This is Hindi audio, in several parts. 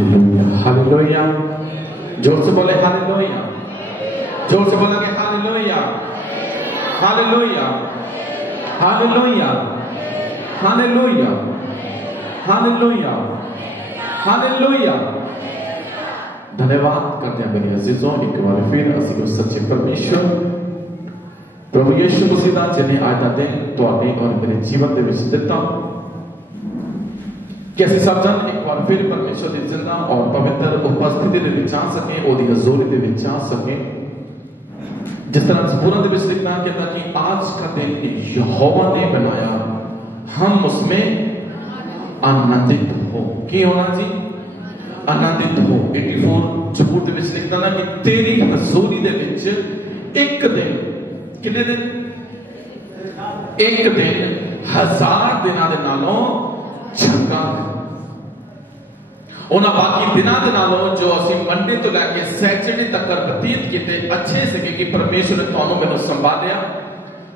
हालेलुया हालेलुया, जोर से बोले हालेलुया, जोर से बोलेंगे hallelujah hallelujah hallelujah hallelujah hallelujah hallelujah. धन्यवाद करते हैं मेरे अजीजों, एक बार फिर असली सच्चे परमेश्वर प्रभु यीशु मसीह दा जिन्हें आज दा दिन तुहाडे और मेरे जीवन दे विच दिता कि ਅਸੀਂ ਸਭ ਜਨ ਇੱਕ ਵਾਰ ਫਿਰ ਪਰਮੇਸ਼ਰ ਦੀ ਜਿੰਦਾ ਔਰ ਪਵਿੱਤਰ ਉਪਸਥਿਤੀ ਦੇ ਵਿੱਚ ਆ ਸਕੇ, ਉਹਦੀ ਹਜ਼ੂਰੀ ਦੇ ਵਿੱਚ ਆ ਸਕੇ। जिस तरह ज़बूर ਦੇ ਵਿੱਚ ਲਿਖਣਾ कहता कि आज का दिन यहोवा ने बनाया, हम उसमें आनंदित हो। ਕੀ होना जी? आनंदित हो। 84 ज़बूर ਦੇ ਵਿੱਚ ਲਿਖਦਾ ਨਾ कि तेरी हजूरी ਦੇ ਵਿੱਚ ਇੱਕ ਦਿਨ, ਕਿੰਨੇ ਦਿਨ? ਇੱਕ ਦਿਨ 1000 ਦਿਨਾਂ ਦੇ ਨਾਲੋਂ ਚੰਗਾ ਹੈ। ਉਹਨਾਂ ਬਾਕੀ ਦਿਨਾਂ ਦੇ ਨਾਲੋਂ ਜੋ ਅਸੀਂ ਮੰਡੇ ਤੋਂ ਲੈ ਕੇ ਸੈਚਰਡੇ ਤੱਕ ਬਤੀਤ ਕੀਤੇ ਅੱਛੇ ਸੀਗੇ ਕਿ ਪਰਮੇਸ਼ਰ ਨੇ ਤੁਹਾਨੂੰ ਮੈਨੂੰ ਸੰਭਾਲਿਆ,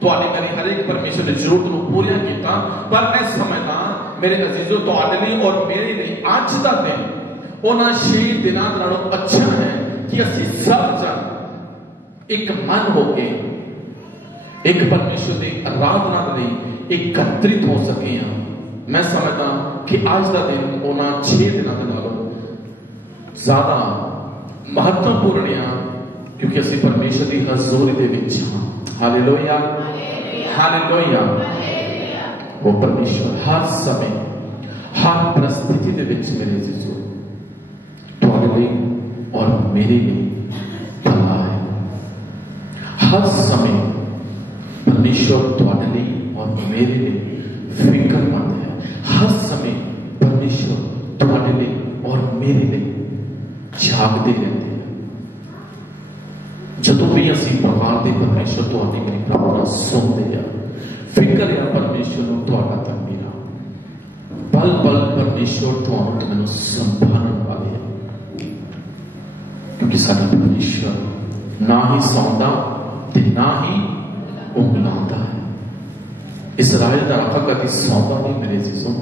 ਤੁਹਾਡੀ ਮੇਰੀ ਹਰ ਇੱਕ ਪਰਮੇਸ਼ਰ ਦੀ ਜ਼ਰੂਰਤ ਨੂੰ ਪੂਰੀਆਂ ਕੀਤਾ। ਪਰ ਮੈਂ ਸਮਝਦਾ ਮੇਰੇ ਅਜ਼ੀਜ਼ੋ, ਤੁਹਾਡੇ ਲਈ ਔਰ ਮੇਰੇ ਲਈ ਅੱਜ ਦਾ ਦਿਨ ਉਹਨਾਂ 6 ਦਿਨਾਂ ਨਾਲੋਂ ਅੱਛਾ ਹੈ ਕਿ ਅਸੀਂ ਸਭ ਜਨ ਇੱਕ ਮਨ ਹੋ ਕੇ ਇੱਕ ਪਰਮੇਸ਼ਰ ਦੀ ਆਰਾਧਨਾ ਲਈ ਇਕੱਤਰਿਤ ਹੋ ਸਕੇ। मैं समझता कि आज का दिन उन्होंने 6 दिनों के नालों ज्यादा महत्वपूर्ण है, क्योंकि असि परमेश्वर की हजूरी दे विच हां। Hallelujah hallelujah. वो परमेश्वर हर समय हर परिस्थिति दे विच मेरे जीजो तुहाडे लिए और मेरे लिए भला है। हर समय परमेश्वर तुहाडे लिए और मेरे लिए फिक्रमंद है। हर समय परमेश्वर तुम्हारे लिए और मेरे लिए जागते रहते हैं। जदों भी असी परिवार के परमेश्वर तुहाडी मेरी प्रार्थना सुनते हैं, फिक्र है परमेश्वर नूं तुहाडा ते मेरा, पल पल परमेश्वर तुहानूं ते मैनूं संभालण वाले है, क्योंकि साडा परमेश्वर ना ही सौंदा ते ना ही ऊँघलांदा है। इस्राएल का राखा कभी सौंदा नहीं मेरे जीजों,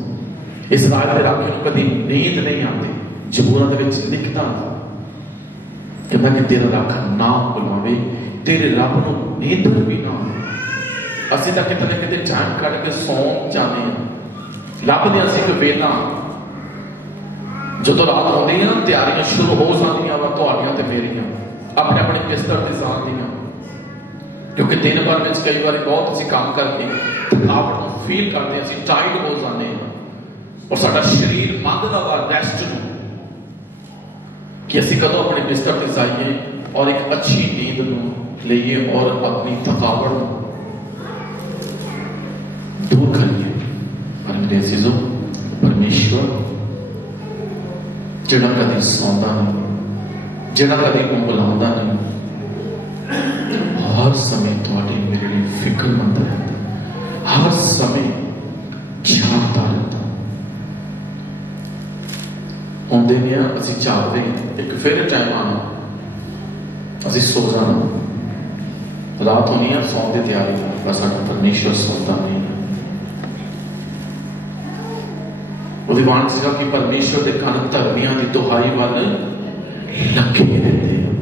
इस्राएल के राखे को कभी नींद नहीं आती। ज़बूरां दे विच लिखदा कहंदा कि तेरा राखा ना बुलावे, तेरे रब नूं नींदर भी ना आवे। असीं तां किते ना किते टाइम कढ के सौ जाने हैं, लभदे असीं कि वेला जदों रात आउंदी है ना, तैयारियां शुरू हो जांदियां वा तुहाडियां ते मेरियां अपने अपने बिस्तर ते जाण दियां, क्योंकि दिन भर में कई बार बहुत असीं काम करके थकावट को फील करते हैं, असीं टाइट हो जाते हैं और साडा शरीर मंगदा वा रेस्ट नूं कि असीं कदों अपने बिस्तर ते जाइए और एक अच्छी नींद नूं लईए और अपनी थकावट दूर करिए। पर मेरे अजीजों, परमेश्वर जिहड़ा कदी सौंदा नहीं, जिहड़ा कदी ऊँघलांदा नहीं, हर समय तुहाडे मेरे लिए फिक्रमंद रहता, हर समय जागता रहता। आउंदे ने असीं जागदे, एक फिर टाइम आना असीं सो जाना, रात होनी है सौन की तैयारी, पर साडा परमेश्वर सौंदा नहीं। ਉਹਦੀ ਬਾਣੀ ਸੀਗਾ कि परमेश्वर के कन धरतियां की दुहाई वाल लगे रहते हैं।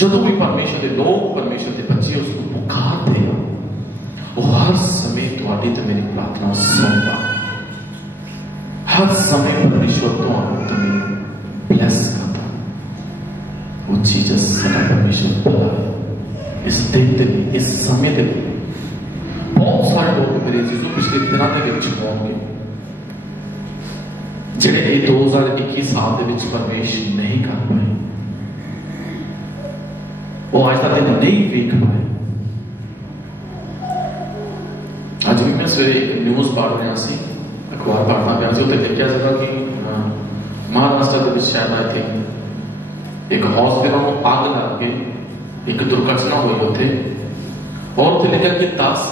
जो भी परमेश्वर के लोग, परमेश्वर के बच्चे उसको पुकारते हैं, वो हर समय तुहाडी ते मेरी प्रार्थना सुनता, हर समय परमेश्वर तुहानूं ते मैनूं ब्लेस करता। वो चीज साडा परमेश्वर भला है। इस दिन के लिए, इस समय के लिए बहुत सारे लोग मेरे जीजों पिछले दिनों के विच होंगे जिहड़े 2021 साल के विच प्रवेश नहीं कर पाए, वो आज का दिन नहीं देख पाए। अज भी मैं सवेरे एक न्यूज़ पढ़ रहा सी, अखबार पढ़ना पाया सी, उत्ते लिखिया सीगा कि महाराष्ट्र के विच शायद आई थिंक एक हॉस्पिटल में आग लग के एक दुर्घटना हुई उत्थे, और उत्ते लिखा कि 10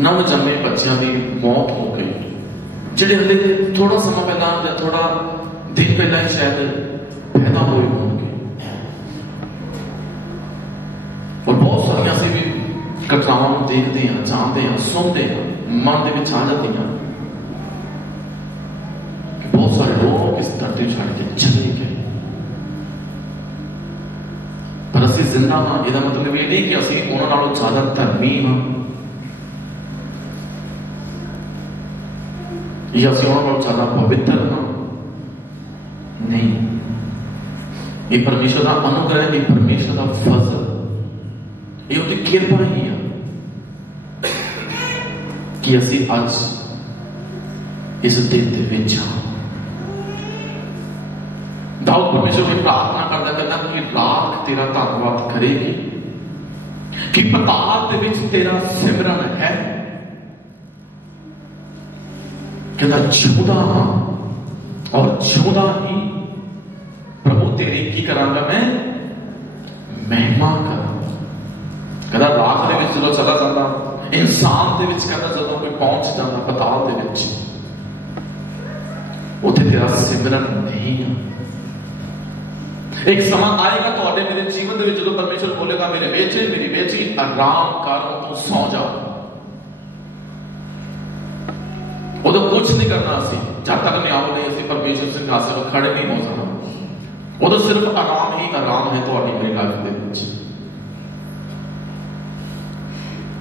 नवजन्मे बच्चों की मौत हो गई, जिहड़े हले थोड़ा समय पहला या थोड़ा दिन पहला ही शायद पैदा हुए होंगे। और बहुत सारिया से भी घटनावां देखते हैं, जानते हैं, सुनते हैं, मन के आ जाती हैं। बहुत बहुत सारे लोग इस धरती छड़ के चले गए, पर असं जिंदा हाँ। यह मतलब ये नहीं कि असं उन्होंने ज्यादा धर्मी हाँ या असं उन्होंने ज्यादा पवित्र हाँ, नहीं। ये परमेश्वर का अनुग्रह, ये परमेश्वर का फजल, ये उसकी कृपा ही है कि असं अज इस दिन के विच दाऊद परमेश्वर की प्रार्थना करता कहता कि राख तेरा धन्यवाद करेगी, कि पताल दे विच तेरा सिमरन है। कहता जिउंदा हां और जिउंदा ही प्रभु तेरी की करांगा मैं महिमा करा। कहता राख दे विच जदों चला जाता, इंसान दे विच कहता जदों कोई पहुंच जाता पताल दे विच, उत्थे तेरा सिमरन नहीं है। एक समा आएगा तो मेरे जीवन में जो परमेश्वर बोलेगा मेरे बेचे मेरी बेची आराम कर, तू सौ जा। उदो कुछ नहीं करना सी, जब तक मैं आओ नहीं असं परमेश्वर सिंहासन पर खड़े नहीं हो सकता। उदो सिर्फ आराम ही आराम है तो मेरी लाइफ के विच।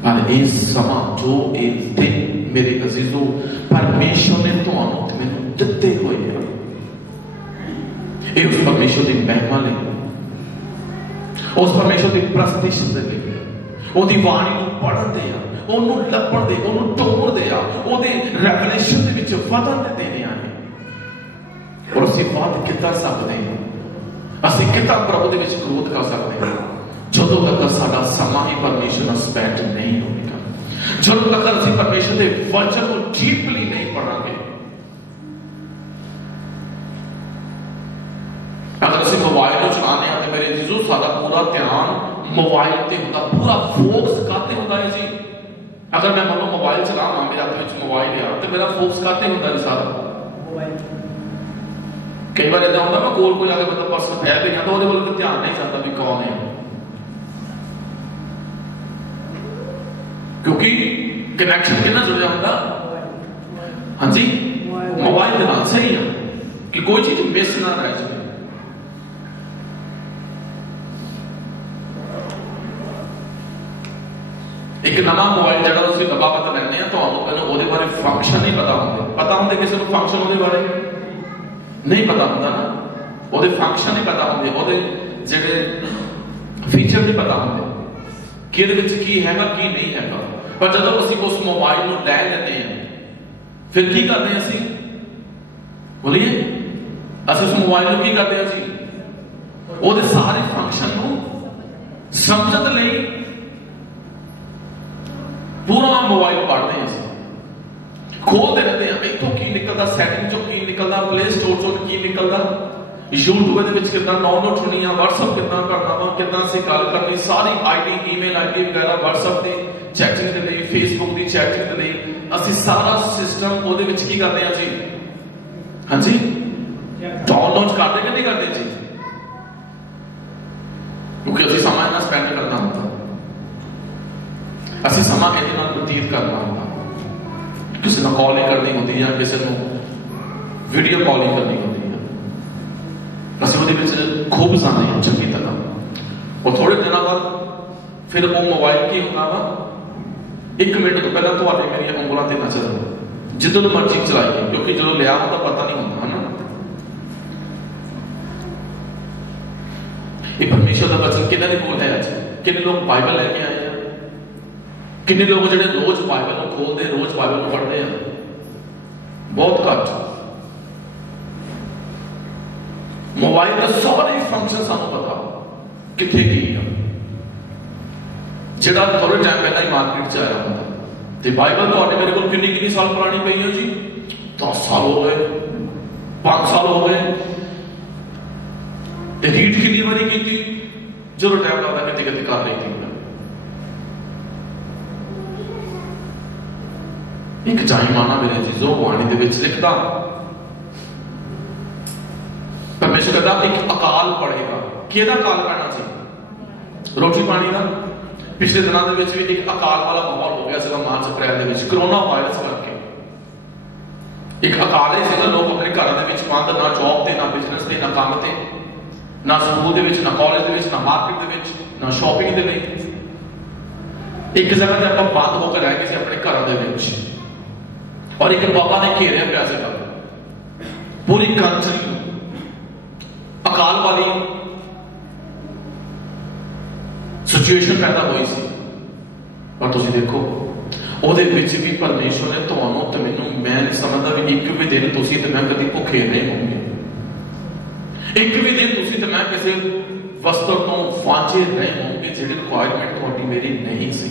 पर ये समा जो एक दिन मेरे अजीजों परमेश्वर ने तुहानू मैनू दिते हुए हैं, उस परमेश्वर की महिमा ले, उस परमेश्वर की प्रस्तिष्ठ दे ले, ओदी वाणी नू पढ़न दे, ओनू लपण दे, ओनू टोण दे, ओदे रेवलेशन दे विच वधन दे देने आने। और असीं वध किद्दां सकदे हां, असीं किद्दां प्रभु दे विच ग्रोथ कर सकदे हां जदों तक साडा समा ही परमेश्वर नाल स्पेंड नहीं होगा, जदों तक असीं परमेश्वर दे वचन नू डीपली नहीं पढ़ांगे। अगर असं मोबाइल को चलाने तो मेरे जीजो सारा पूरा ध्यान मोबाइल पे होता, पूरा फोकस काते होता है जी। अगर मैं मानो मोबाइल चलावा, मेरे हाथ में मोबाइल है तो मेरा फोकस काते होता है सारा। कई बार ऐसा होता मैं कोल को जाके मतलब पर्स फै भी तो वो ध्यान नहीं जाता भी कौन है, क्योंकि कनेक्शन कितना जुड़ जाता। हाँ जी, मोबाइल के नाल सही है कि कोई चीज मिस ना रह जाए। एक नवा मोबाइल जो डब्बा पता लेने तो वो बारे फंक्शन नहीं पता होंगे, पता होंगे किसी को फंक्शन वो बारे नहीं पता होंगे ना, वो फंक्शन नहीं पता होंगे, वो जेडे फीचर नहीं पता होंगे कि की हैगा की नहीं हैगा। पर जब असीं उस मोबाइल को लै लेते हैं फिर की करते हैं असीं, बोलिए असीं उस मोबाइल को की करते हैं जी, वो सारे फंक्शन को समझने लई पूरा मोबाइल पढ़ते हैं, खोलते रहते हैं इतों की निकलता, सैटिंग चो की निकलता, प्ले स्टोर चो की निकलता, यूट्यूब के डाउनलोड होनी, व्हाट्सएप कितना करना वा, कितना से गल करनी, सारी आईडी ईमेल आईडी वगैरह व्हाट्सएप की चैटिंग के लिए, फेसबुक की चैटिंग के लिए असं सारा सिस्टम वो की करते हैं जी। हाँ जी, डाउनलोड करते कि नहीं करते जी, क्योंकि असं समय ना स्पेंड करना होता, असं समा व्यतीत करना होता, किसी ने कॉल ही करनी होती है, किसी को वीडियो कॉल ही करनी होती है, असं वो खूब जाने हैं चंगी तरह। और थोड़े दिनों बाद फिर वो मोबाइल की होता वा, 1 मिनट तो पहले तो मेरी उंगलों से ना चल जितों मर्जी चलाइए, क्योंकि जो लिया होता पता नहीं होता है ना। ये परमेश्वर का वचन किन्ने दे कोल है, किन्ने लोग बाइबल लेके आए हैं, किन्ने लोग जो रोज बाइबल को खोलते रोज बाइबल को पढ़ते हैं, बहुत घट। मोबाइल का सारे फंक्शन सानू पता कितने की है, जो थोड़े टाइम पहले ही मार्केट च आया होता, तो बाइबल तो मेरे को किन्नी साल पुरानी पई है जी, 10 साल हो गए, 5 साल हो गए, रीड कितनी बारी की थी, जो टाइम लगता कितनी कितनी कर रही थी। एक जाहिमाना मेरे चीजों वाणी दे विच लिखदा, परमेश्वर कहता एक अकाल पड़ेगा, किहदा अकाल पड़ना सी, रोटी पानी का। पिछले दिनों के विच भी एक अकाल वाला माहौल हो गया सीगा मार्च अप्रैल दे विच कोरोना वायरस करके, एक अकाल ही सीगा, लोग अपने घर के बंद, ना जॉब से, ना बिजनेस से, ना काम से, ना स्कूल के, ना कॉलेज के, ना मार्केट के, ना शॉपिंग के लिए। एक जगह से आप बंद होकर रह गए अपने घर के, और एक बाबा ने घेरिया पिया से पूरी कंट्री अकाल वाली सिचुएशन पैदा हुई सी। पर तुम देखो ਉਹਦੇ ਵਿੱਚ भी परमेश्वर ने ਤੁਹਾਨੂੰ ਤੇ ਮੈਨੂੰ, मैं नहीं समझता भी एक भी दिन ਤੁਸੀਂ ਤੇ मैं कभी भुखे नहीं होंगे, एक भी दिन ਤੁਸੀਂ ਤੇ मैं किसी वस्त्र तो वांझे नहीं होंगे ਜਿਹੜੀ रिक्वायरमेंट ਤੁਹਾਡੀ मेरी नहीं सी।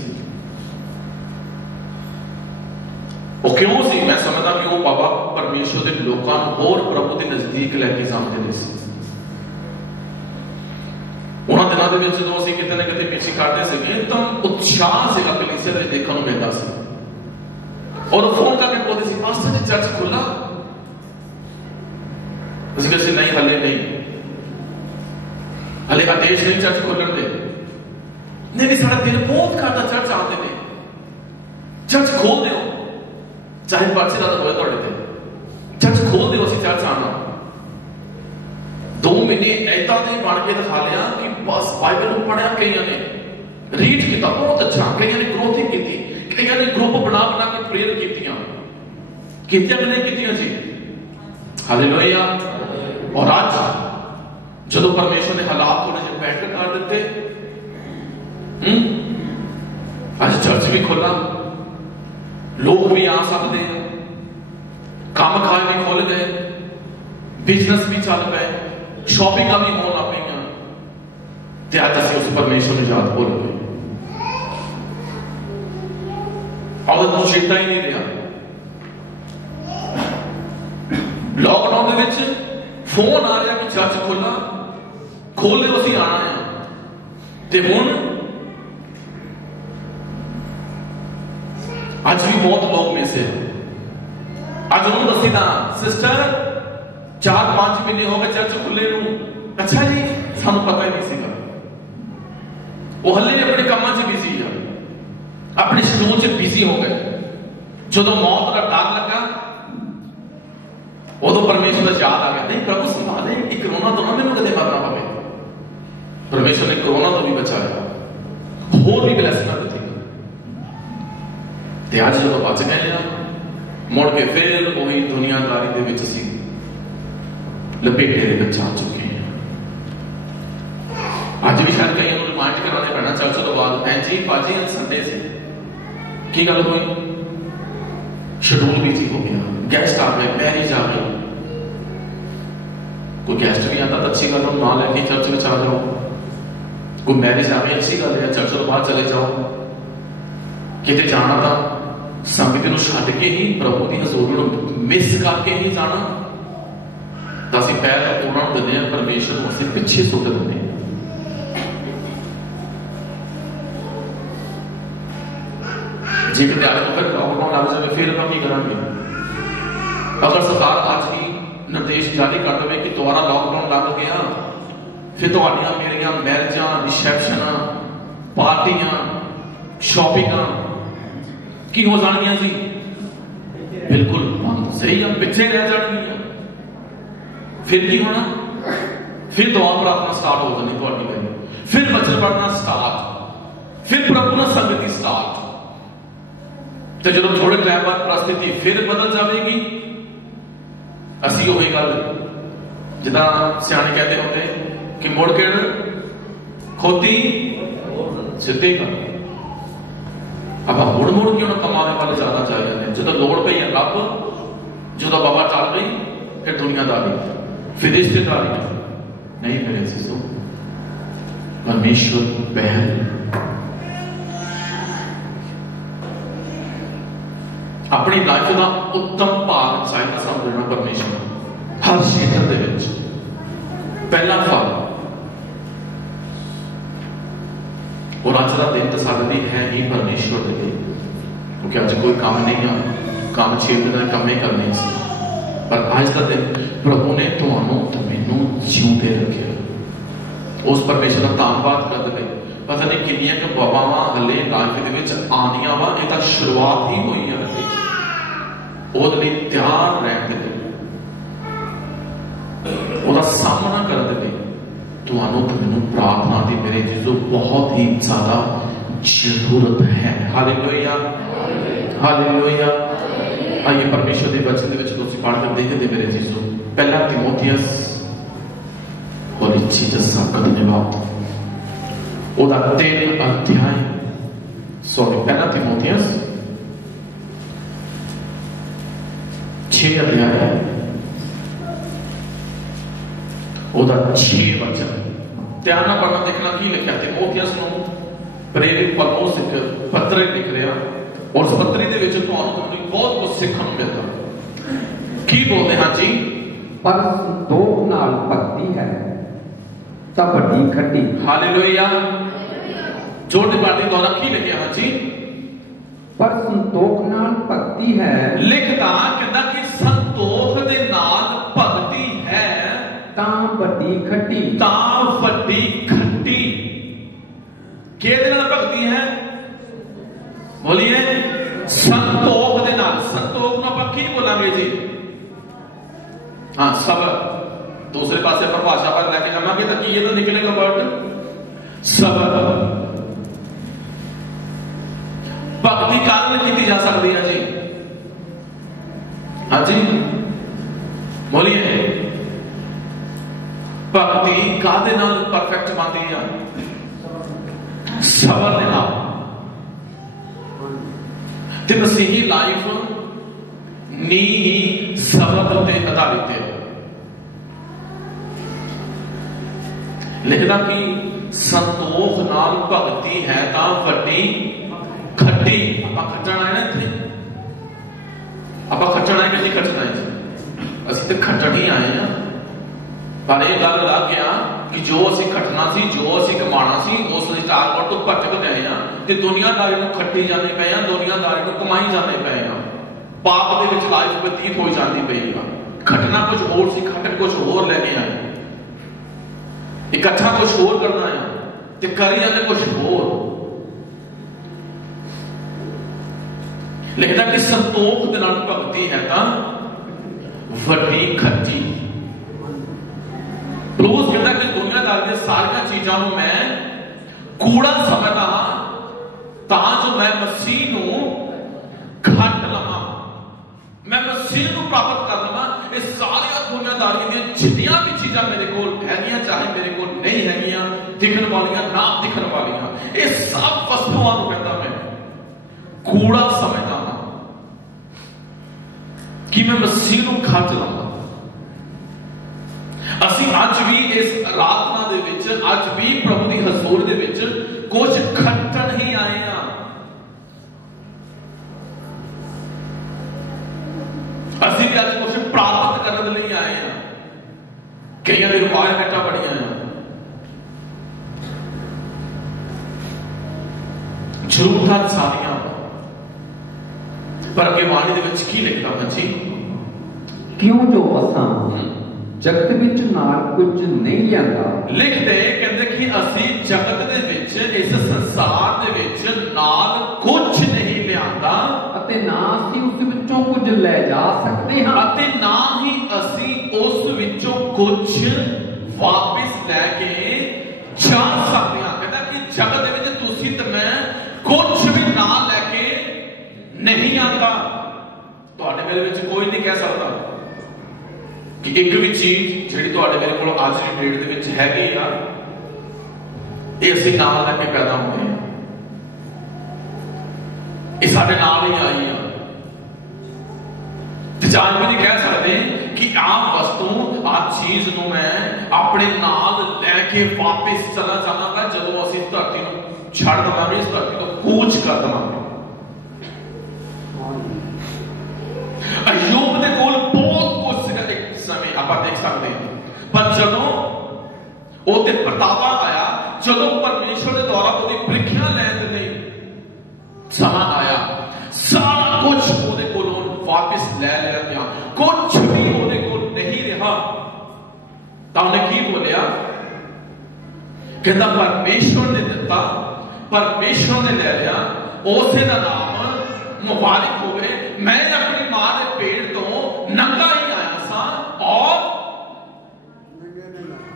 वो क्यों सी? मैं समझदा भी वो बाबा परमेश्वर के लोगों को और प्रभु के नजदीक लैके जाते थे। उन्होंने दिनों के जो असीं किते ना किते पीछे करते थे तो उत्साह से कलीसिया के देखने को मिलता सी। और फोन करके बोलते सी, पास्टर जी चर्च खुला? ਅਸੀਂ ਕਹਿੰਦੇ नहीं, हले नहीं, हले आदेश नहीं चर्च खोलने दे। नहीं, सारा दिल बहुत करता चर्च आते ने, चर्च खोल दो, चाहे पर्ची ज्यादा होए थोड़े थे, चर्च खोल दो, ਅਸੀਂ चर्च आना। 2 महीने ऐसा नहीं बन के दिखा लिया कि बस बाइबल पढ़िया, कई ने रीड किया बहुत अच्छा, कई ने ग्रोथिंग की, कई ने ग्रुप बना बना के प्रेयर की नहीं की जी। हालेलुया। और आज जो परमेश्वर ने हालात थोड़े जे बेटर कर देते, आज चर्च भी खोला, लोग भी आ सकते हैं, काम काज भी खोल गए, बिजनेस भी चल पे, शॉपिंग भी होने लग पई, आज असं उस परमेश्वर ने याद भूल गए, और चेता ही नहीं रहा। लॉकडाउन के फोन आ रहा कि चर्च खोला, खोल दे, असीं आना है। ते हुण आज भी बहुत लोग में से आज उन्होंने दसी था, सिस्टर 4-5 महीने हो गए चर्च खुले नूं। अच्छा जी, सानू पता ही नहीं सीगा। वो हले अपने कामां च बिजी है, अपने शेड्यूल च बिजी हो गए। जो मौत का डर लगा उदों परमेश्वर का याद आ गया, नहीं प्रभु संभाले, कोरोना तो ना मैंने कदे मरना पवे। परमेश्वर ने कोरोना तो भी बचाया, होर भी ब्लैसिंग दी। ते आज जो बच गए ना, मुड़ के फिर वही दुनियादारी दे विच सी लपेटे दे विच आ चुके हैं। आज भी शायद कई रिमाइंड कराने पैना चर्च तो बाद, हैं जी पाजी संडे से की गल हुई, शेड्यूल बिजी हो गया, गेस्ट आ गए, मैरिज आ गई। कोई गेस्ट भी आता तो अच्छी गल, ना लेके चर्च में आ जाओ। कोई मैरिज आ गई, अच्छी गल है, चर्च तो बाद चले जाओ। किते जाना था संगत नूं छड्ड के ही, प्रभु की हजूरी नूं मिस करके ही जाना, तो असीं पैर उन्होंने दिंदे हां, परमेश्वर नूं असीं पिछे सुट दिंदे हां। जे कि लॉकडाउन लग जाए फिर हम की करेंगे? अगर सरकार आज ही निर्देश जारी कर दे कि दोबारा लॉकडाउन लग गया, फिर तो मेरिया मैरिजा, रिसैप्शन, पार्टियां, शॉपिंग की हो जानियां जी? बिल्कुल सही है, पिछे रह जानियां। फिर की होना? फिर दुआ प्रार्थना स्टार्ट हो जानी थोड़ी, फिर वचन पढ़ना स्टार्ट, फिर प्रभु नाल संगति स्टार्ट। तो जो थोड़े टाइम बाद परिस्थिति फिर बदल जाएगी। असी वही गल जिदा सियाने कहते होते कि मुड़ के खोती सीधी कर। अब मुड़ मुड़ के कमाने वाले ज्यादा चाहिए, जो लोड़ पई है रब, जो बाबा चल गई, फिर दुनियादारी, फिर रिश्तेदारी नहीं मिले सिसो। परमेश्वर पहल अपनी लाइफ का उत्तम भाग चाहिए सानू देना परमेश्वर हर क्षेत्र दे विच। पहला फल और अज का दिन तो सारे दिन है ही परमेश्वर के लिए, क्योंकि अज कोई काम नहीं है, काम 6 दिन का काम ही करने से। पर अज का दिन प्रभु ने तुहानू ते मैनू जिउंदे रखे, उस परमेश्वर का धन्नवाद करते हुए। पता नहीं कितनियां कि बाबावां हले लाइफ दे विच आनियां वा, ये तां शुरुआत ही हुई है। ਉਹਦੇ ਲਈ ਤਿਆਰ ਰਹਿਣ ਦੇ ਲਈ, ਉਹਦਾ ਸਾਹਮਣਾ ਕਰਨ ਦੇ ਲਈ ਤੁਹਾਨੂੰ ਤੇ ਮੈਨੂੰ ਪ੍ਰਾर्थना ਦੀ ਮੇਰੇ ਜੀਜੋ बहुत ही ज्यादा जरूरत है। Hallelujah hallelujah. आइए परमेश्वर के वचन के तुसीं पढ़ के देखते मेरे जੀਜੋ, पहला तीमुथियुस और जीसस संगत निवास ਉਹਦਾ 3 अध्याय, सॉरी पहला तीमुथियुस 6 अध्याय ਉਹਦਾ 6 वचन ध्यान ਨਾਲ पढ़ना देखना की लिखा। तीमुथियुस ਨੂੰ प्रेरित पौलुस एक पत्र लिख रहा और उस पत्री ਦੇ ਵਿੱਚ ਤੁਹਾਨੂੰ बहुत कुछ सीखने ਨੂੰ मिलता। की बोलते हैं जी? पर संतोख नाल भक्ति है तां वड्डी खट्टी। हालेलुया। जोर दी बात द्वारा की लिखिया है जी? पर संतोख नाल भक्ति है, लिखदा कहंदा कि संतोख दे नाल भक्ति है तां वड्डी खट्टी। तां वड्डी खट्टी। किहदे नाल भक्ति है? बोलिए संतोख दे नाल। संतोख नूं आपां की बोलांगे जी? हाँ सबर। दूसरे पासे परिभाषा पर लेके जावांगे तो की तो निकलेगा वर्ड सबर। भक्ति कारण की जा सकती है जी? हाँ जी बोलिए भक्ति कादे नाल परफेक्ट बनती है? सबर दे नाल। ते मसीही लाइफ नी ही सबर ते आधारित है। लिखदा कि संतोख नाल भक्ति है तां वड्डी खट्टी। आपां खट्टण आए ना इत्थे, आपां खट्टण आए कि खट्टण आए? असीं ते खट्टण ही आए हैं। पर यह गल लग गया कि जो असीं खटना सी, जो असीं कमाना सी, उस टारगेट तो भटक गए हैं ते दुनियादारी नूं खट्टी जाने पे हैं, दुनियादारी नूं कमाई जाने पे हैं। पाप दे विच लाइफ बतीत हो जाती पई है। खटना कुछ होर सी, खट कुछ होर लेके आए, इकट्ठा कुछ होर करना है ते करी जाने कुछ होर। लिखदा कि संतोख दे नाल भगती है तां वड्डी खट्टी। पौलुस कहता कि दुनियादारी दी सारी चीज़ों को मैं कूड़ा समझदा हां तां जो मैं मसीह नूं खट लवां, मैं मसीह नूं प्राप्त कर लवां। ये सारी दुनियादारी दी जितनियां भी चीज़ां मेरे कोल हैगियां, चाहे मेरे कोल नहीं हैगियां, दिखण वालियां ना दिखण वालियां, ये सब वस्तुआं नूं कहता मैं कूड़ा समझदा हां कि मैं मसीह नूं खट लवां। असी अज भी इस आराधना दे विच, अज भी प्रभु दी हजूर दे विच कुछ खट्टण ही आए हैं। असी भी अज कुछ प्राप्त करने लिए आए हैं। कई दी रिक्वायरमेंटां बड़ियां हैं, जरूरतां सारियां, पर अगे वाणी दे विच की लिखदा है जी? क्यों जो असां जगत विच नाल कुछ नहीं लियांदा। लिखदे कहंदे कि असी जगत दे विच, इस संसार दे विच नाल कुछ नहीं लियांदा अते ना असी उस विचों कुछ ले जा सकते हां, अते ना ही असी उस विचों कुछ वापस लेके जा सकते हां। कहंदा कि जगत दे विच तुसी ते मैं कुछ भी ना लेके नहीं आंदा। तुहाडे मेरे विच कोई नहीं कह सकता कि एक भी चीज जिहड़ी तुहाडे मेरे कोल अज दी डेट दे विच हैगी आ, ये असीं नाल लैके पैदा होए हैं, ये साडे नाल ही आई आ। ते जान भी नहीं कह सकते कि आह वस्तु, आह चीज नूं मैं अपने नाल लैके वापस चला जावांगा जदों असीं धरती नूं छड्ड देवांगे, इस धरती तो कूच कर देवांगे। अय्यूब दे कोल बहुत कुछ समय आप देख सकते हैं, पर जदों वो ते परतावा आया, जदों परमेश्वर के द्वारा उसकी परीक्षा लैण लई समा आया, सारा कुछ उसदे कोलों वापस ले लिया, कुछ भी उसदे कोल नहीं रहा। तो उन्हें की बोलिया? कहता परमेश्वर ने दिता, परमेश्वर ने ले लिया, उसे दा नाम मुबारक होवे। मैं अपनी मां के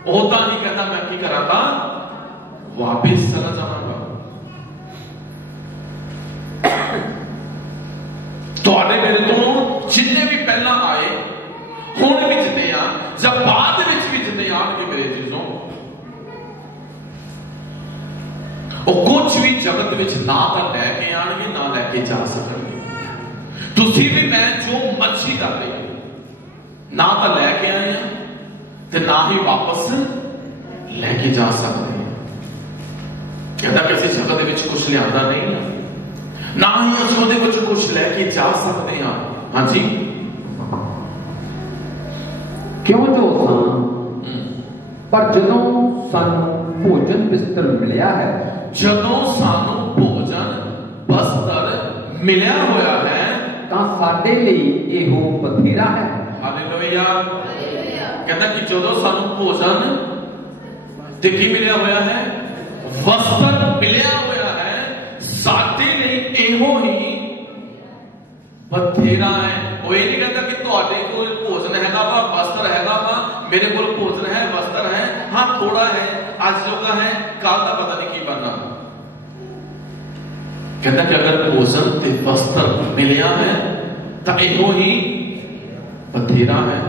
ओदा नहीं कहता मैं की करांगा, वापिस चला जावांगा। तुहाडे मेरे तो जिन्ने भी पहला आए हुण भी जिन्ने आ जब बाद विच भी जिन्ने आएंगे मेरे जीजों, वो कुछ भी जगत विच ना तो लैके आएंगे ना लैके जा सकणगे। तुसी भी मैं जो मर्जी कर ले ना तो लैके आए हैं ते ना ही वापस लैके जा सकते हैं। कहता कि असीं जगत विच कुछ लिआंदा नहीं ना ही असीं उहदे विच कुछ लैके जा सकते हैं। हाँ जी, क्यों जो पर जदों सानू भोजन बिस्तर मिलिया है, जदों सानू भोजन बस्तर मिलिया होया है तां साडे लई इहो बथेरा है। हालेलुया। कहता कि जदों सानू भोजन ते की मिलिया होया है, वस्त्र मिलिया होया है, साडे लई इहो ही बथेरा है। वो ये नहीं कहता कि तुहाडे कोल भोजन हैगा वा, वस्त्र हैगा वा, मेरे कोल भोजन है, वस्त्र है, हाँ थोड़ा है, आज जोगा है, कल का पता नहीं की बनना। कहता कि अगर भोजन ते वस्त्र मिलिया है तो इहो ही बथेरा है।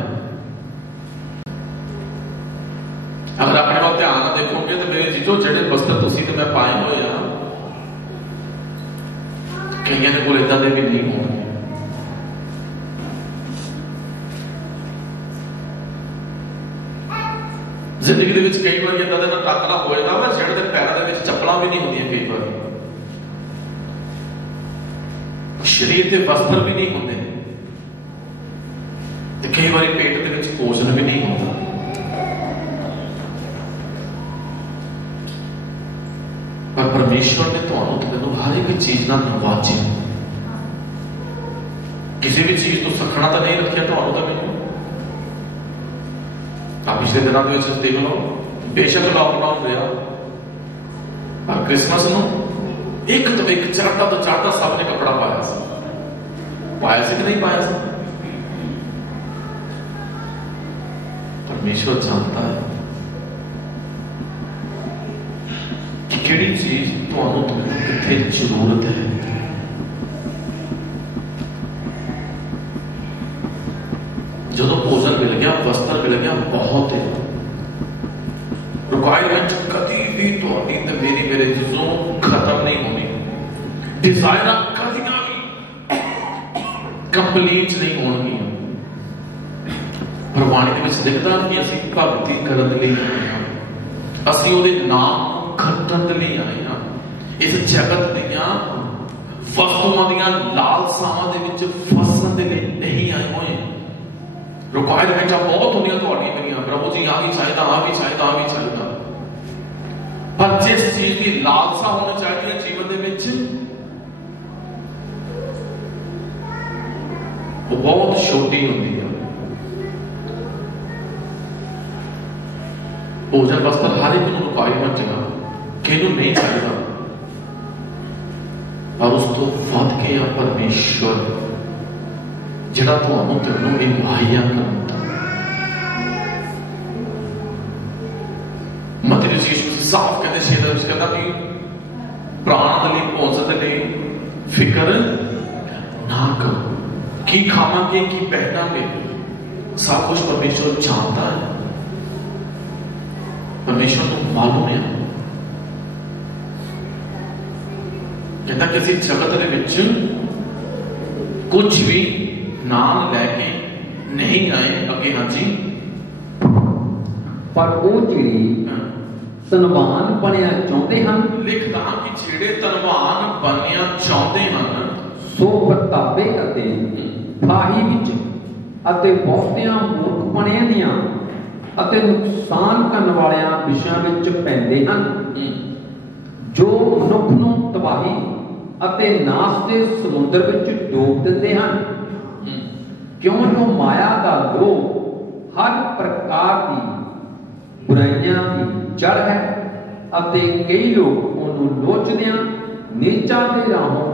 अगर अपने वक्त ध्यान देखोगे तो मेरे जीजो जेडे वस्त्र तुसी ते मैं पाए हुए हैं, कईयां दे कोल इदां दे भी नहीं होणगे। जिंदगी दे विच कई बार इदां दा टाकरा होएगा वा जेडे दे पैरां दे विच चप्पलां भी नहीं होंदियां, कई बार शरीर ते वस्त्र भी नहीं होंदे, ते कई बार पेट दे विच भोजन भी नहीं होता। पर परमेश्वर ने तुहानू ते मैनू हर एक चीज नाल नवाजिया। किसी भी चीज तो सखना तो नहीं रखिया तुहानू ते मैनू। आप पिछले दिनों के विच देख लो, बेशक लॉकडाउन होया पर क्रिसमस नू एक तो एक चढ़ता तो चढ़ता सबने कपड़ा पाया कि नहीं पाया सी? परमेश्वर जानता है कि केड़ी चीज तुहानू किथे जरूरत है। जो भोजन मिल गया, वस्त्र मिल गया, बहुत है। रिक्वायरमेंट कभी भी तुहाडी ते मेरी मेरे जीजों खत्म नहीं होनी। डिजायर कभी भी कंप्लीट नहीं होगी। प्रवाणी दे विच दिखदा कि असीं भगती करन लई आए हां, असीं उहदे नाम खटन लई आए हां। इस जगत दीयां वस्तुआं दीयां लालसावां दे विच फसन दे लई नहीं आए होए। रिक्वायरमेंट बहुत होंदियां तुहाडियां मेरियां, प्रभु जी आ भी चाहिदा, आ भी चाहिदा, आ भी चाहिदा। पर जिस चीज की लालसा होनी चाहिए जीवन दे विच वो बहुत छोटी होती है। भोजन वस्त्र हर एक रिक्वायरमेंट है, किनू नहीं चाहिए, और उस तो वध के आ परमेश्वर जिहड़ा तुहानू तैनू ये मुहैया करता। मत्ती यीशु साफ कहते शेर विच कहता कि प्राण दे लई भोजन दे लई फिक्र ना करो, की खावांगे की पहनांगे, सब कुछ परमेश्वर जानता है। परमेश्वर को मालूम है। कहता कि असीं जगत दे विच कुछ भी नाम लैके नहीं आए अगे। हाँ जी, पर वो जिहड़े धनवान बनया चाहते हैं, लिखदा कि जिहड़े धनवान बनया चाहते हैं, सो प्रतापे अते फाही विच अते बहुतियां मूर्खपणियां दियां अते नुकसान करन वालियां विषयां विच पैंदे हन, जो मनुख नूं तबाही अते नाश दे समुद्र विच डोब दिंदे हन। क्यों जो माया का लोभ हर प्रकार की बुराइयां की जड़ है, अते कई लोग उन्हों लोचदियां नीचा दे राहों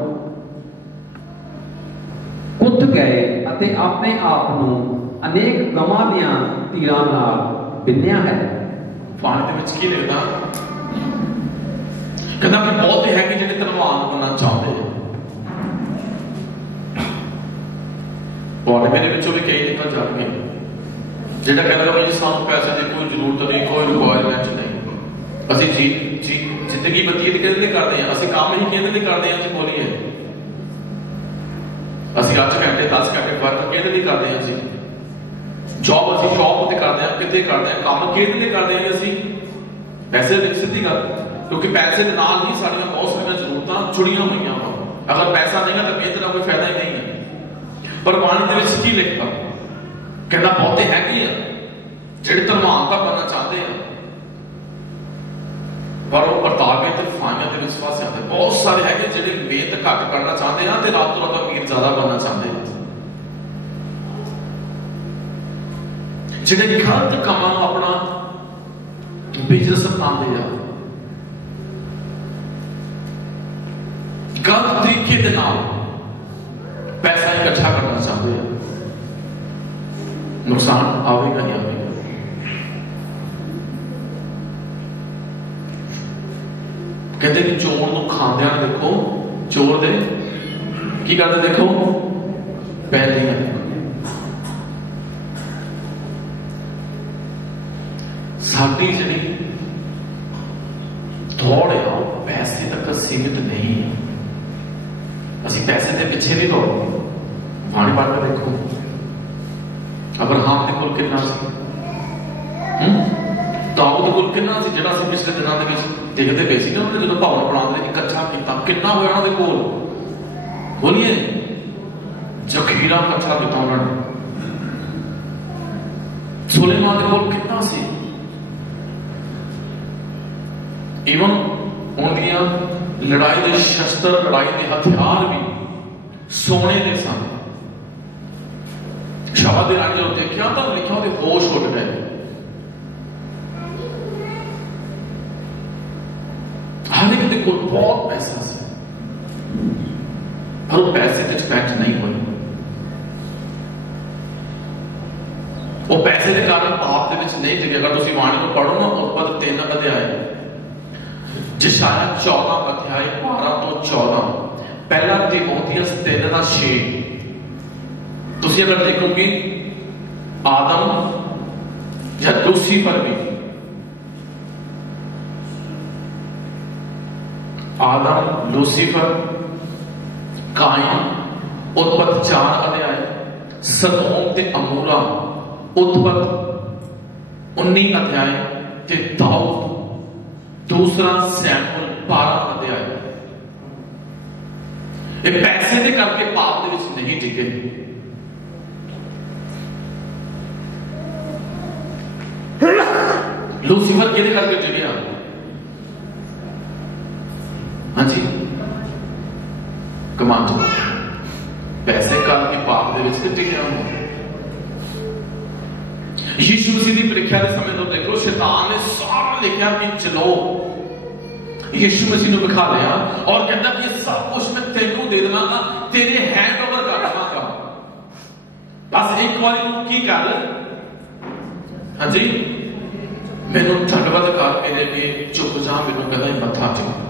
कुत गए अते अपने आप नूं अनेक गमां दियां तीरां नाल बिन्निया है। बाणी दे विच की लिखदा कहता कि बहुत है कि जिहड़े धनवान बनना चाहते हैं मेरे विचों भी कई निकल जाएंगे जिहड़ा कहता भाई सानू पैसे की कोई जरूरत नहीं कोई रिक्वायरमेंट नहीं असीं जी जिंदगी बतीत किहदे लई करदे हां असीं काम ही किहदे लई करदे हां जी बोलीए असीं 8 घंटे 10 घंटे वर्क किहदे लई करदे हां जी जॉब असीं शॉप ते करदे हां किते करदे हां काम किहदे लई करदे हां असीं पैसे दी सीधी गल क्योंकि पैसे दे नाल ही साडीआं बहुत सारीआं जरूरतां जुड़ीआं होईआं वा अगर पैसा नहीं है तो मेहनत का कोई फायदा ही नहीं है पर बाणी दे विच की लिखता कहता बहुते है कि जिहड़े धनवान तां बनना चाहते हैं पर वो परतावे ते फाइयां दे विच फस जाते बहुत सारे है जिहड़े मेहनत घट करना चाहते हैं ते रातों रात अमीर ज्यादा बनना चाहते हैं जिहड़े गलत कामां नूं अपना बिजनेस अपनाते हैं गलत तरीके के नाल पैसा इकट्ठा करना चाहते हैं नुकसान आवेगा नहीं आवेगा कहते कि चोर को खांदे देखो चोर दे की करते देखो पैलियां साडी जिहड़ी दौड़ है पैसे तक सीमित नहीं है असीं पैसे के पिछे नहीं दौड़ते बाणी पढ़ के देखो अब्राहम के कोल कितना सी दाऊद कोल कितना सी जिहड़ा असीं पिछले दिनां दे विच देखदे पए सी ना उन्होंने जदों भवन बनाउंदे इकट्ठा कीता कितना होया उन्हां दे कोल बोलिए जखीरा इकट्ठा कीता उन्होंने सुलेमान के कोल कितना सी इवन उनदियां लड़ाई के शस्त्र लड़ाई के हथियार भी सोने के सन शबद दे राज जो देखा तो लिखा वो होश उठ गए हर एक को बहुत पैसा से पर वो पैसे के डिपेंड नहीं हुए वो पैसे के कारण पाप के नहीं जिगे अगर तुम बाणी को पढ़ो ना उत्पद 3 अध्याय जिशाया 14 अध्याय 12 तो 14 पहला तीमुथियुस 3:6 तुसी अगर देखोगे आदम या लूसीफर भी आदम लूसीफर कायन उत्पद 4 अध्याय सदोम ते अमोरा उत्पद 19 अध्याय ते दाऊद दूसरा सैमुअल 12 अध्याय ये पैसे के करके पाप दे विच नहीं टिके लूसीफर किहदे करके टिकिया हाँ जी कमांड पैसे करके पाप दे विच टिकिया यीशु मसीह की परीक्षा के समय तो देखो शैतान ने सारा लिखा कि चलो यीशु मसीह को बिखा लिया और कहता कि सब कुछ मैं तेनू दे देवांगा तेरे हैंड ओवर कर देवांगा बस एक बार की कर हाँ जी मैनू झटवट करके लेके चुप जा मैनू कहता मत्था चुप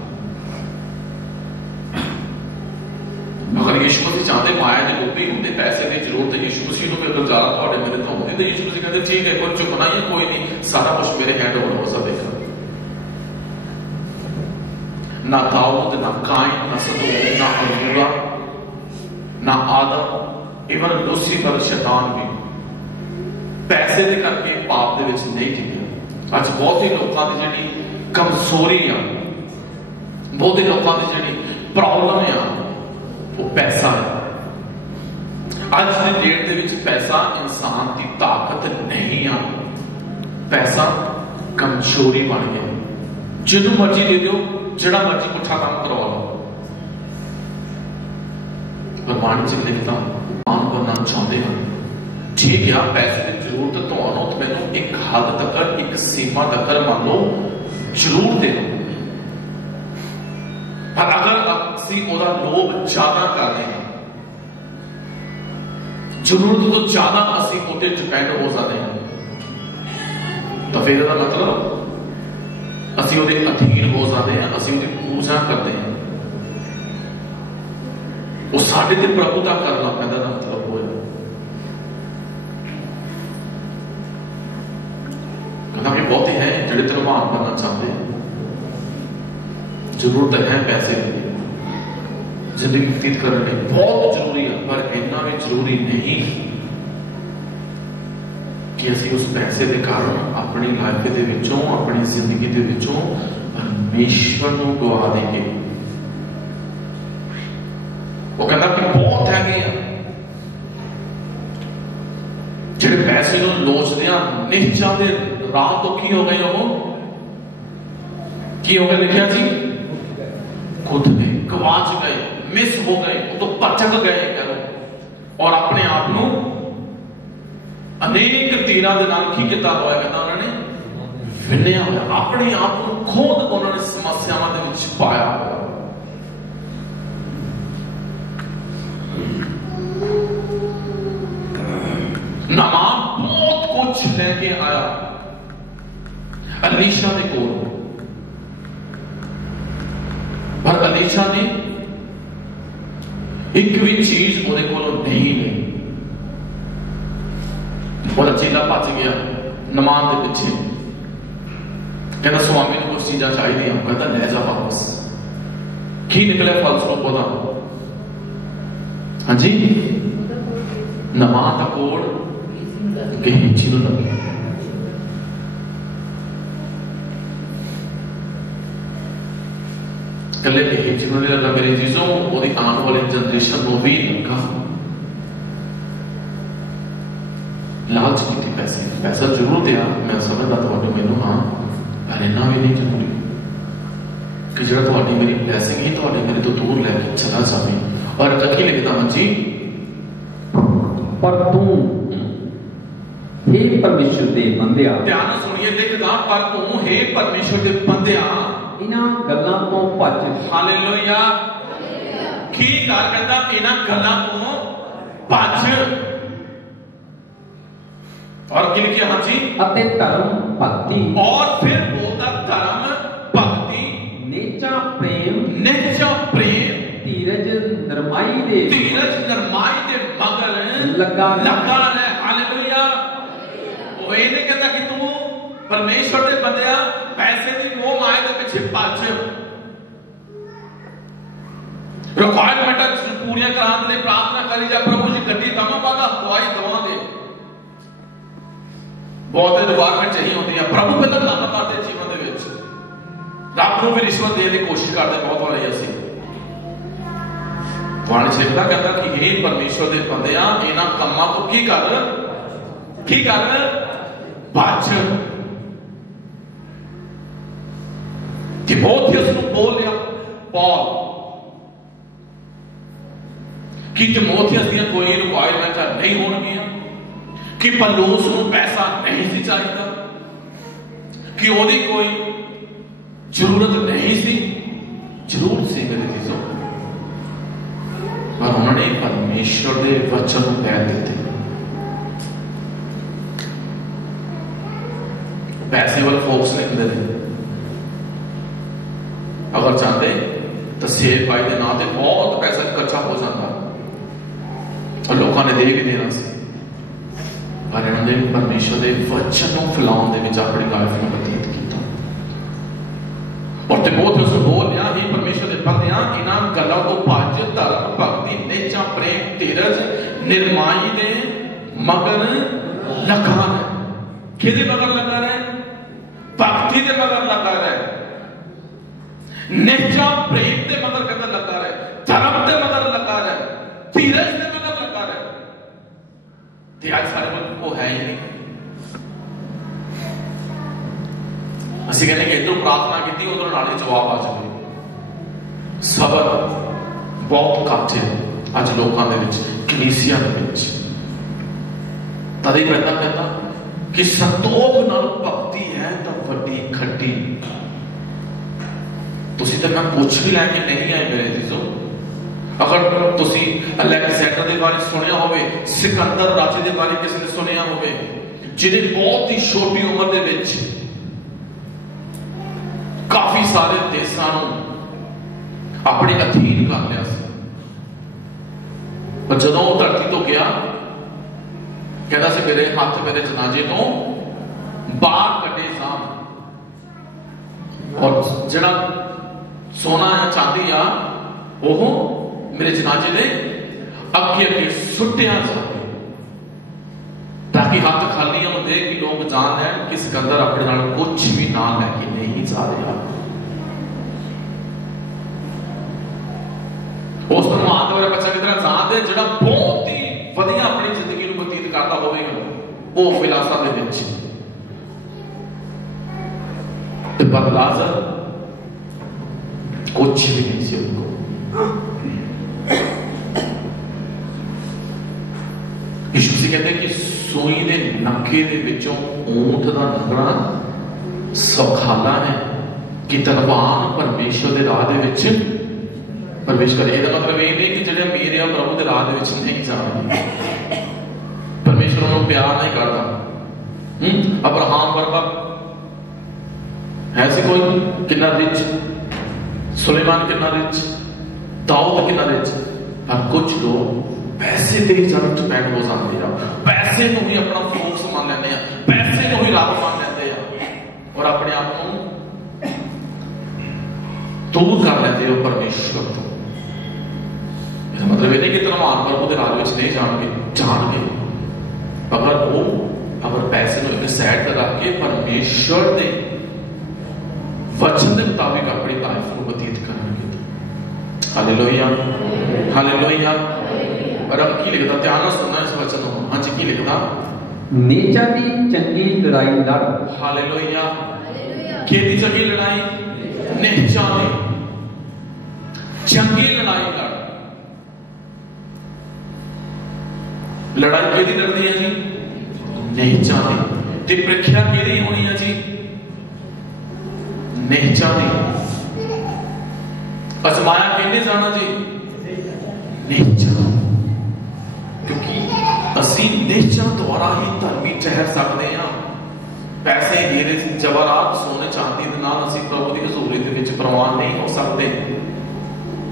अगर यीशु मसीह चाहते माया की लोभी होंगे पैसे की जरूरत है यीशु मसीह को अगर ज्यादा थोड़े मेरे तो होती तो यीशु मसीह कहते ठीक है कोई चुकना ही कोई नहीं सारा कुछ मेरे हैंड ओवर हो सकेगा ना दाऊद ना कायन ना सदोम ना अमोरा ना आदम इवन लूसीफर शैतान भी पैसे दे करके पाप दे विच नहीं टिके अज बहुत ही लोगों की जिहड़ी कमजोरी आ बहुत ही लोगों की जिहड़ी प्रॉब्लम आ वो पैसा है आज की डेट दे विच पैसा इंसान की ताकत नहीं आ पैसा कमजोरी बन गया जिन्हों मर्जी दे दो जिहड़ा मर्जी पुठा काम करवा लो प्रमाण च लिखता मान बनना चाहते हैं ठीक है पैसे की जरूरत तो मैनू एक हद तक एक सीमा तक मान लो जरूर दे दो पर अगर असी ओदा लोभ ज्यादा कर रहे हैं जरूरत तो ज्यादा असी उते डिपेंड हो जाते हैं तो फिर मतलब ਅਸੀਂ ਉਹਦੇ ਅਧੀਨ ਹੋ ਜਾਂਦੇ ਹਾਂ, ਅਸੀਂ ਉਹਦੀ ਪੂਜਾ ਕਰਦੇ ਹਾਂ, ਉਹ ਸਾਡੇ ਤੇ ਪ੍ਰਭੂਤਾ ਕਰਨ ਲੱਗ ਪੈਂਦਾ। ਦਾ ਮਤਲਬ ਹੋਇਆ ਕਹਿੰਦਾ ਕਿ ਬਹੁਤੇ ਹੈ ਜਿਹੜੇ ਧਰਮਾਨ ਬਣਨਾ ਚਾਹੁੰਦੇ, ਜ਼ਰੂਰਤ ਹੈ ਪੈਸੇ ਦੀ, ਜ਼ਿੰਦਗੀ ਬਤੀਤ ਕਰਨ ਲਈ ਬਹੁਤ ਜ਼ਰੂਰੀ ਹੈ, ਪਰ ਇੰਨਾ ਵੀ ਜ਼ਰੂਰੀ ਨਹੀਂ ਕਿ ਅਸੀਂ ਉਸ ਪੈਸੇ ਦੇ ਕਾਰਨ ਆਪਣੀ ਲਾਈਫ ਦੇ ਵਿੱਚੋਂ, ਆਪਣੀ ਜ਼ਿੰਦਗੀ ਦੇ ਵਿੱਚੋਂ ਪਰਮੇਸ਼ਵਰ ਨੂੰ ਗਵਾ ਦੇਈਏ। ਉਹ ਕਹਿੰਦਾ ਕਿ ਬਹੁਤ ਹੈਗੇ ਆ ਜਿਹੜੇ ਪੈਸੇ ਨੂੰ ਲੋਚਦੇ ਆ, ਨਿਹਚਾਂ ਦੇ ਰਾਹ ਤੋਂ ਕੀ ਹੋ ਗਏ, ਉਹ ਕੀ ਹੋ ਗਏ ਲਿਖਿਆ ਜੀ, ਖੁਦ ਗਏ, ਗਵਾਚ ਗਏ, ਮਿਸ ਹੋ ਗਏ, ਉਹ ਤੋਂ ਭਟਕ ਗਏ ਕਰੋ, ਔਰ ਆਪਣੇ ਆਪ ਨੂੰ ਅਨੇਕ ਤੀਰਾਂ ਦੇ ਨਾਲ ਕੀ ਕੀਤਾ ਹੋਇਆ, ਕਹਿੰਦਾ ਉਹਨਾਂ ਨੇ ਵਿੰਨਿਆ ਹੋਇਆ, ਆਪਣੇ ਆਪ ਨੂੰ ਖੁਦ ਉਹਨਾਂ ਨੇ ਸਮੱਸਿਆਵਾਂ ਦੇ ਵਿੱਚ ਪਾਇਆ ਹੋਇਆ। ਨਾਮਾਨ ਬਹੁਤ ਕੁਝ ਲੈ ਕੇ ਆਇਆ ਅਲੀਸ਼ਾ ਦੇ ਕੋਲ, ਪਰ ਅਲੀਸ਼ਾ ਨੇ ਇੱਕ ਵੀ ਚੀਜ਼ ਉਹਦੇ ਕੋਲੋਂ ਨਹੀਂ ਲਈ। ਉਹਦਾ ਚੇਲਾ ਭੱਜ ਗਿਆ ਨਮਾਨ ਦੇ ਪਿੱਛੇ, ਕਹਿੰਦਾ ਸੁਆਮੀ ਨੂੰ ਕੁਝ ਚੀਜ਼ਾਂ ਚਾਹੀਦੀਆਂ, ਕਹਿੰਦਾ ਲੈ ਜਾ ਵਾਪਸ। ਕੀ ਨਿਕਲਿਆ ਫਲਸਰੂਪ ਉਹਦਾ? ਹਾਂਜੀ, ਨਮਾਨ ਦਾ ਕੋਲ ਗਹੀਚੀ ਨੂੰ ਲੱਗਾ। ਕੱਲੇ ਗਹੀਚੀ ਨੂੰ ਨਹੀਂ ਲੱਗਾ ਮੇਰੀ ਚੀਜ਼ੋਂ, ਉਹਦੀ ਆਉਣ ਵਾਲੀ ਜਨਰੇਸ਼ਨ ਨੂੰ ਵੀ ਲੱਗਾ। ਲਾਲਚ ਕੀਤੀ ਪੈਸੇ, ਪੈਸਾ ਜ਼ਰੂਰ ਦਿਆ, ਮੈਂ ਸਮਝਦਾ ਤੁਹਾਨੂੰ ਮੈਨੂੰ, ਹਾਂ, ਪਰ ਇੰਨਾ ਵੀ ਨਹੀਂ ਜ਼ਰੂਰੀ ਕਿ ਜਿਹੜਾ ਤੁਹਾਡੀ ਮੇਰੀ ਬਲੈਸਿੰਗ ਹੀ ਤੁਹਾਡੇ ਮੇਰੇ ਤੋਂ ਦੂਰ ਲੈ ਕੇ ਚਲਾ ਜਾਵੇ। ਔਰ ਕੀ ਲਿਖਦਾ ਹਾਂ ਜੀ, ਪਰ ਤੂੰ हे परमेश्वर दे बंदिया, ध्यान सुनिए, लिखदा, पर तू हे परमेश्वर दे बंदिया इन्हां गल्लां तो भज। हालेलुया। की कर कहंदा इन्हां गल्लां तो भज। और की लिखिया, हां जी, अते धर्म भक्ति, और फिर बोलता धर्म भक्ति, नेचा प्रेम, नेचा प्रेम, धीरज नरमाई दे मगर लगा है। हालेलुया। वो ये नहीं कहता कि तू परमेश्वर दे बंदिया पैसे दी मोह माया दे पिछे भज, रिक्वायरमेंट पूरी कराने के लिए प्रार्थना करी जा, प्रभु जी गड्डी दवांगा, दवाई दवांगे, बहुत रिक्वायरमेंट चाहिए होती है। प्रभु पहले काम करते जीवन दे विच, रब नूं भी रिश्वत देने की कोशिश करते बहुत वारी असीं। तुहानूं सिखदा कहता कि हे परमेश्वर दे बंदिया इन्हां कामां तो की कर भज। तिमोथियुस नूं बोल लिया पौल कि तिमोथियुस दी कोई रिक्वायरमेंट नहीं होणगियां, कि पौलुस नूं पैसा नहीं सी चाहिदा, कि ओदी कोई जरूरत नहीं सी। जरूर सी मेरे चीजों, पर उन्होंने परमेश्वर के वचन को कह देते। पैसे वाले फोक्स नहीं होंगे, अगर चाहते तो सेब भाई के नाम से बहुत पैसा इकट्ठा हो जाता और लोगों ने दे भी देना सी, पर इन्होंने परमेश्वर के वचन को फैलाने के अपनी लाइफ में बतीत किया। और तिमोथियुस बोल लिया, ही परमेश्वर के बंदिया इन्हां गल्लां को भज, धर्म भक्ति नेचा प्रेम धीरज निर्माई दे मगर लगा रहे। किहदे मगर लगा रहे? भक्ति दे मगर लगा रहे, नेचा प्रेम दे मगर कहता लगा रहे, धर्म दे मगर लगा रहे, धीरज दे मगर लगा रहे। ते आज सारे लोग वो है ही नहीं। ਅਸੀਂ ਕਹਿੰਦੇ ਕਿ ਇਧਰੋਂ ਪ੍ਰਾਰਥਨਾ ਕੀਤੀ, ਉਧਰੋਂ ਨਾਲੇ ਜਵਾਬ ਆ ਜਾਵੇ। ਸਬਰ ਬਹੁਤ ਘੱਟ ਹੈ ਅੱਜ ਲੋਕਾਂ ਦੇ ਵਿੱਚ, ਕਲੀਸਿਆ ਦੇ ਵਿੱਚ। ਤਦੇ ਕਹਿੰਦਾ ਕਿ ਸੰਤੋਖ ਨਾਲ ਭਗਤੀ ਹੈ ਤਾਂ ਵੱਡੀ ਖੱਟੀ। ਤੁਸੀਂ ਤਾਂ ਮੈਂ ਕੁਛ ਵੀ ਲੈ ਕੇ ਨਹੀਂ ਆਏ ਮੇਰੇ ਜੀਜ਼ੋ। ਅਗਰ ਤੁਸੀਂ ਅਲੈਗਜ਼ੈਂਡਰ ਦੇ ਬਾਰੇ ਸੁਣਿਆ ਹੋਵੇ, ਸਿਕੰਦਰ ਰਾਜੇ ਦੇ ਬਾਰੇ ਕਿਸੇ ਨੇ ਸੁਣਿਆ ਹੋਵੇ, ਜਿਹਨੇ ਬਹੁਤ ਹੀ ਛੋਟੀ ਉਮਰ ਦੇ ਵਿੱਚ सारे देशों अपने अधीन कर लिया सी। पर जदों धरती तो गया कहता सी मेरे हाथ मेरे जनाजे तो बाहर कटे सान, और जड़ा सोना या चांदी आ वो मेरे जनाजे ने अगे अगे सुटिया जाए, ताकि हाथ खाली होंगे कि लोग जान है कि सिकंदर अपने नाल कुछ भी ना लैके नहीं जा रहा। उस महान मेरा बच्चा की तरह जान है जड़ा बहुत ही वधिया अपनी जिंदगी को बतीत करता होगा वो विलासा दे विच, पर लाजर कुछ भी नहीं सी उनको। यीशु जी कहते हैं कि सूई के नक्के दे विचों ऊंट दा निकलना सौखाला है कि धनवान परमेश्वर के राह दे विच प्रवेश करे। इसका मतलब ये नहीं कि जिहड़े अमीर है प्रभु के राह दे विच नहीं जाणगे, परमेश्वर उन्होंने प्यार नहीं करता। अब्राहम वर्गा है सी कोई कितना रिच, सुलेमान कितना रिच, दाऊद कितना रिच, पर कुछ लोग पैसे ते जरूर डिपेंड हो जाते हैं, पैसे को ही अपना फोकस मान लेते हैं, पैसे को ही रब मान लेते हैं और अपने आप को दूर कर लेते हो परमेश्वर तो। इसका मतलब ये नहीं कि धनवान प्रभु के राज में नहीं जाएंगे, अगर वो अगर पैसे को एक साइड पर रख के परमेश्वर के वचन के मुताबिक अपनी लाइफ को व्यतीत करेंगे। Hallelujah, hallelujah. और अब की लिखता, ध्यान से सुनना इस वचन को। हाँ जी, की लिखता, नीचा दी चंगी लड़ाई लड़। हालेलुया। केदी चंगी लड़ाई, नीचा दी चंगी लड़ाई लड़। लड़ाई केदी लड़दी है जी, नीचा दी। ते परीक्षा केदी होनी है जी, नीचा दी। अजमाया किन्ने जाना जी, नीचा, क्योंकि असी नीचा द्वारा ही धर्मी ठहर सकते हैं। पैसे हीरे जवाहरात सोने चांदी के नाल असी प्रभु की हजूरी दे विच प्रवान नहीं हो सकते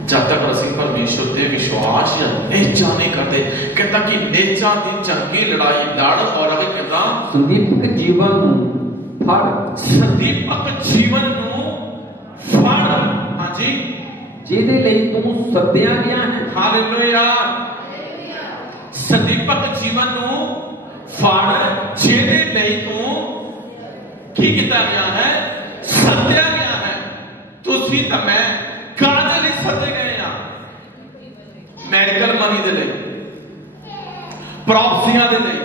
जब तक असी परमेश्वर ते विश्वास या नीचा नहीं करते। कहता कि नीचा दी चंगी लड़ाई लड़, और अगे कहता संदीपक जीवन फड़, संदीपक जीवन नु फड़। हां जी, जिहदे लई तू सद्दिया गया है। हालेलुया। संदीपक जीवन नु फड़, जिहदे लई तू की किया गया है, सद्दिया गया है। तुसी तां मैं काहदे लई सद्दे गए आ, मेडिकल मनी दे लई, प्रॉफसियां दे लई,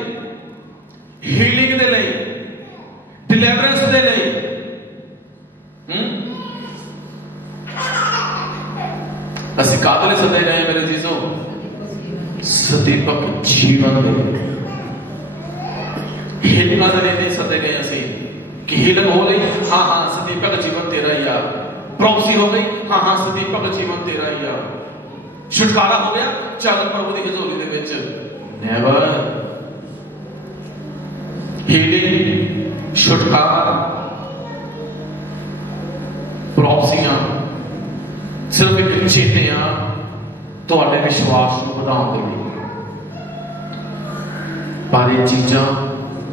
हीलिंग दे लई, डिलीवरेंस दे लई। असि काहदे लई सद्दे गए मेरे जीजो, सदीपक जीवन दे। हीलिंग दे लई सद्दे गए असी कि हीलिंग हो गई, हाँ हाँ सदीपक जीवन तेरा ही आ। प्रॉफसी हो गई, हाँ हाँ सदीपक जीवन तेरा ही आ। छुटकारा हो गया, चल प्रभु की हजूरी दे विच। नेवर। हीलिंग, छुटकारा, प्रॉफसियां सिर्फ एक चेते आ तुहाडे विश्वास को बढ़ाने के लिए, पर ये चीज़ां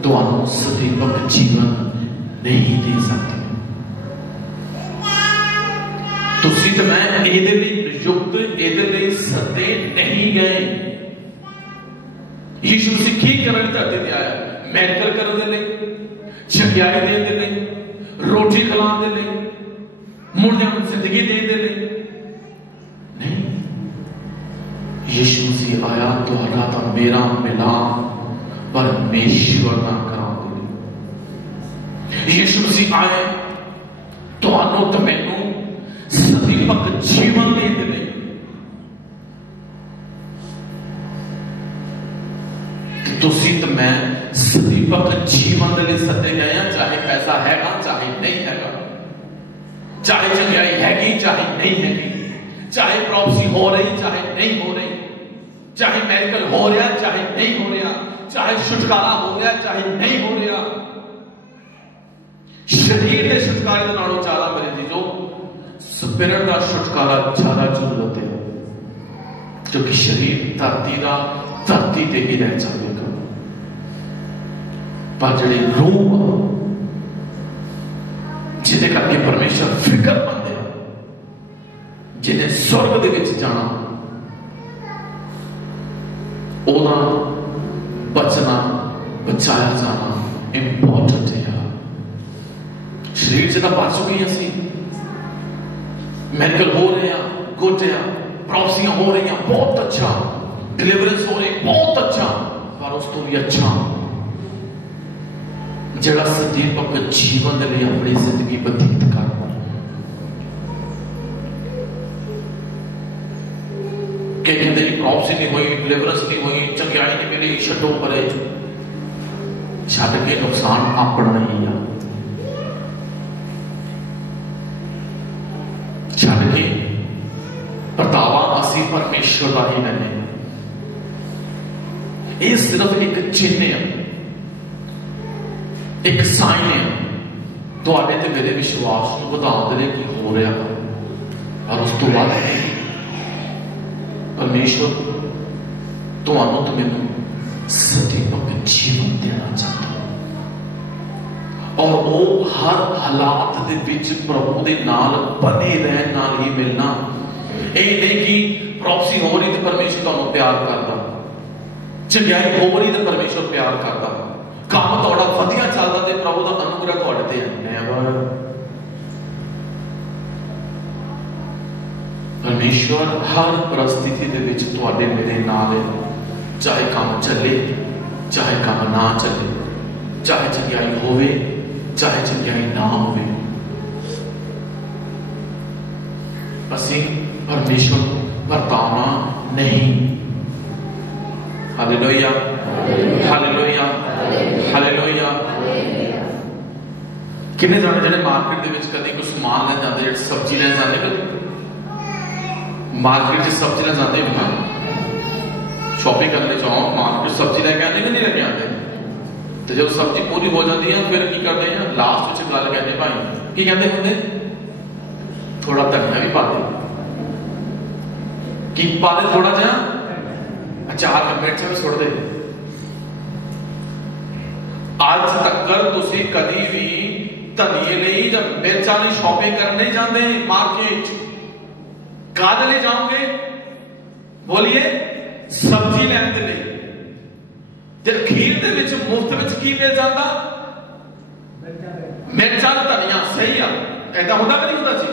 तुहानू सदीपक जीवन नहीं दे सकती। तुसी ते मैं इहदे लई नियुक्त, इहदे लई सद्दे नहीं गए। यीशु मसीह की करन धरती ते आया, मेडिकल करन दे लई, छकियाई देने दे लई, रोटी खिलाने दे लई, मुर्दियां नूं जिंदगी देने दे लई नहीं। यीशु मसीह आया तुहाडा तां मेरा मिलाप परमेश्वर नाल कराउण दे लई। यीशु मसीह आए तुहानू ते मैनू सदीपक जीवन देने दे लई। तुसी ते मैं सदीपक जीवन दे लई सद्दे गए हैं, चाहे पैसा हैगा चाहे नहीं हैगा, चाहे चंगाई हैगी चाहे नहीं हैगी, चाहे प्रॉपर्टी हो रही चाहे नहीं हो रही, चाहे मेडिकल हो रहा चाहे नहीं हो रहा, चाहे छुटकारा हो रहा चाहे नहीं हो रहा। शरीर के छुटकारे के नालों ज्यादा मेरे जीजो स्पिरिट का छुटकारा ज्यादा जरूरत है, क्योंकि शरीर धरती ते ही रह जाएगा, पर जी रूह जिदे करके परमेश्वर फिक्रमंद है, जिन्हें स्वर्ग दे विच जाना, ओदा बचना बचाया जाना इंपॉर्टेंट है। शरीर से तो बच चुके हैं, असी मेडिकल हो रहे हैं, गुड है, प्रॉफसियां हो रही हैं, बहुत अच्छा, डिलीवरेंस हो रही है, बहुत अच्छा, पर उस तो भी अच्छा जड़ा सदीपक जीवन के लिए अपनी जिंदगी बतीत कर, कहते प्रॉफसी नहीं हुई, डिलीवरेंस नहीं हुई, चंगाई नहीं मिली, छड्डो परे, छड्ड के नुकसान अपना ही आ, छड्ड के परतावा असी परमेश्वर का ही नहीं। ये सिर्फ एक चिन्ह है, एक साइन है तुहाडे ते मेरे विश्वास को बढ़ाने दे कि हो रहा है, और उस तो बाद परमेश्वर तुहानू तो मैनू सदीपक जीवन देना चाहता, और वो हर हालात दे विच प्रभु दे नाल बने रहन नाल ही मिलना। ये नहीं कि प्रॉफसी हो रही तो परमेश्वर तुहानू प्यार करता, चंगाई हो रही तो परमेश्वर प्यार करता, काम थोड़ा वधिया चलता तो प्रभु का अनुग्रह थोड़े ते नेवर। परमेश्वर हर परिस्थिति दे विच तुहाडे मेरे नाल है, चाहे काम चले चाहे काम ना चले, चाहे चंगाई होवे चाहे चंगाई ना होवे, असी परमेश्वर परतावा नहीं। Hallelujah, hallelujah, hallelujah. किन्ने जाने जिहड़े मार्केट दे विच कदी कुछ सामान लैन जांदे, सब्जी लैन जांदे, कदी मार्केट से सब्जी लैन जांदे हो ना, शॉपिंग करने जाओ, मार्केट सब्जी लैके आते कि नहीं लैके आते, तो जब सब्जी पूरी हो जाती है फिर की करते हैं, लास्ट में गल कहते भाई की कहते होंगे थोड़ा धनिया भी पा दे, की पा दे थोड़ा जा, अचार मिर्च भी सुट दे। आज तक तुसी कदी भी धनिए लिए जब मिर्चा की शॉपिंग करने जाते मार्केट, कादे ले जाओगे? बोलिए सब्जी लैन के लिए। खीर के मुफ्त में की मिल जाता? मिर्चा धनिया। सही है, ऐसा होता कि नहीं होता जी?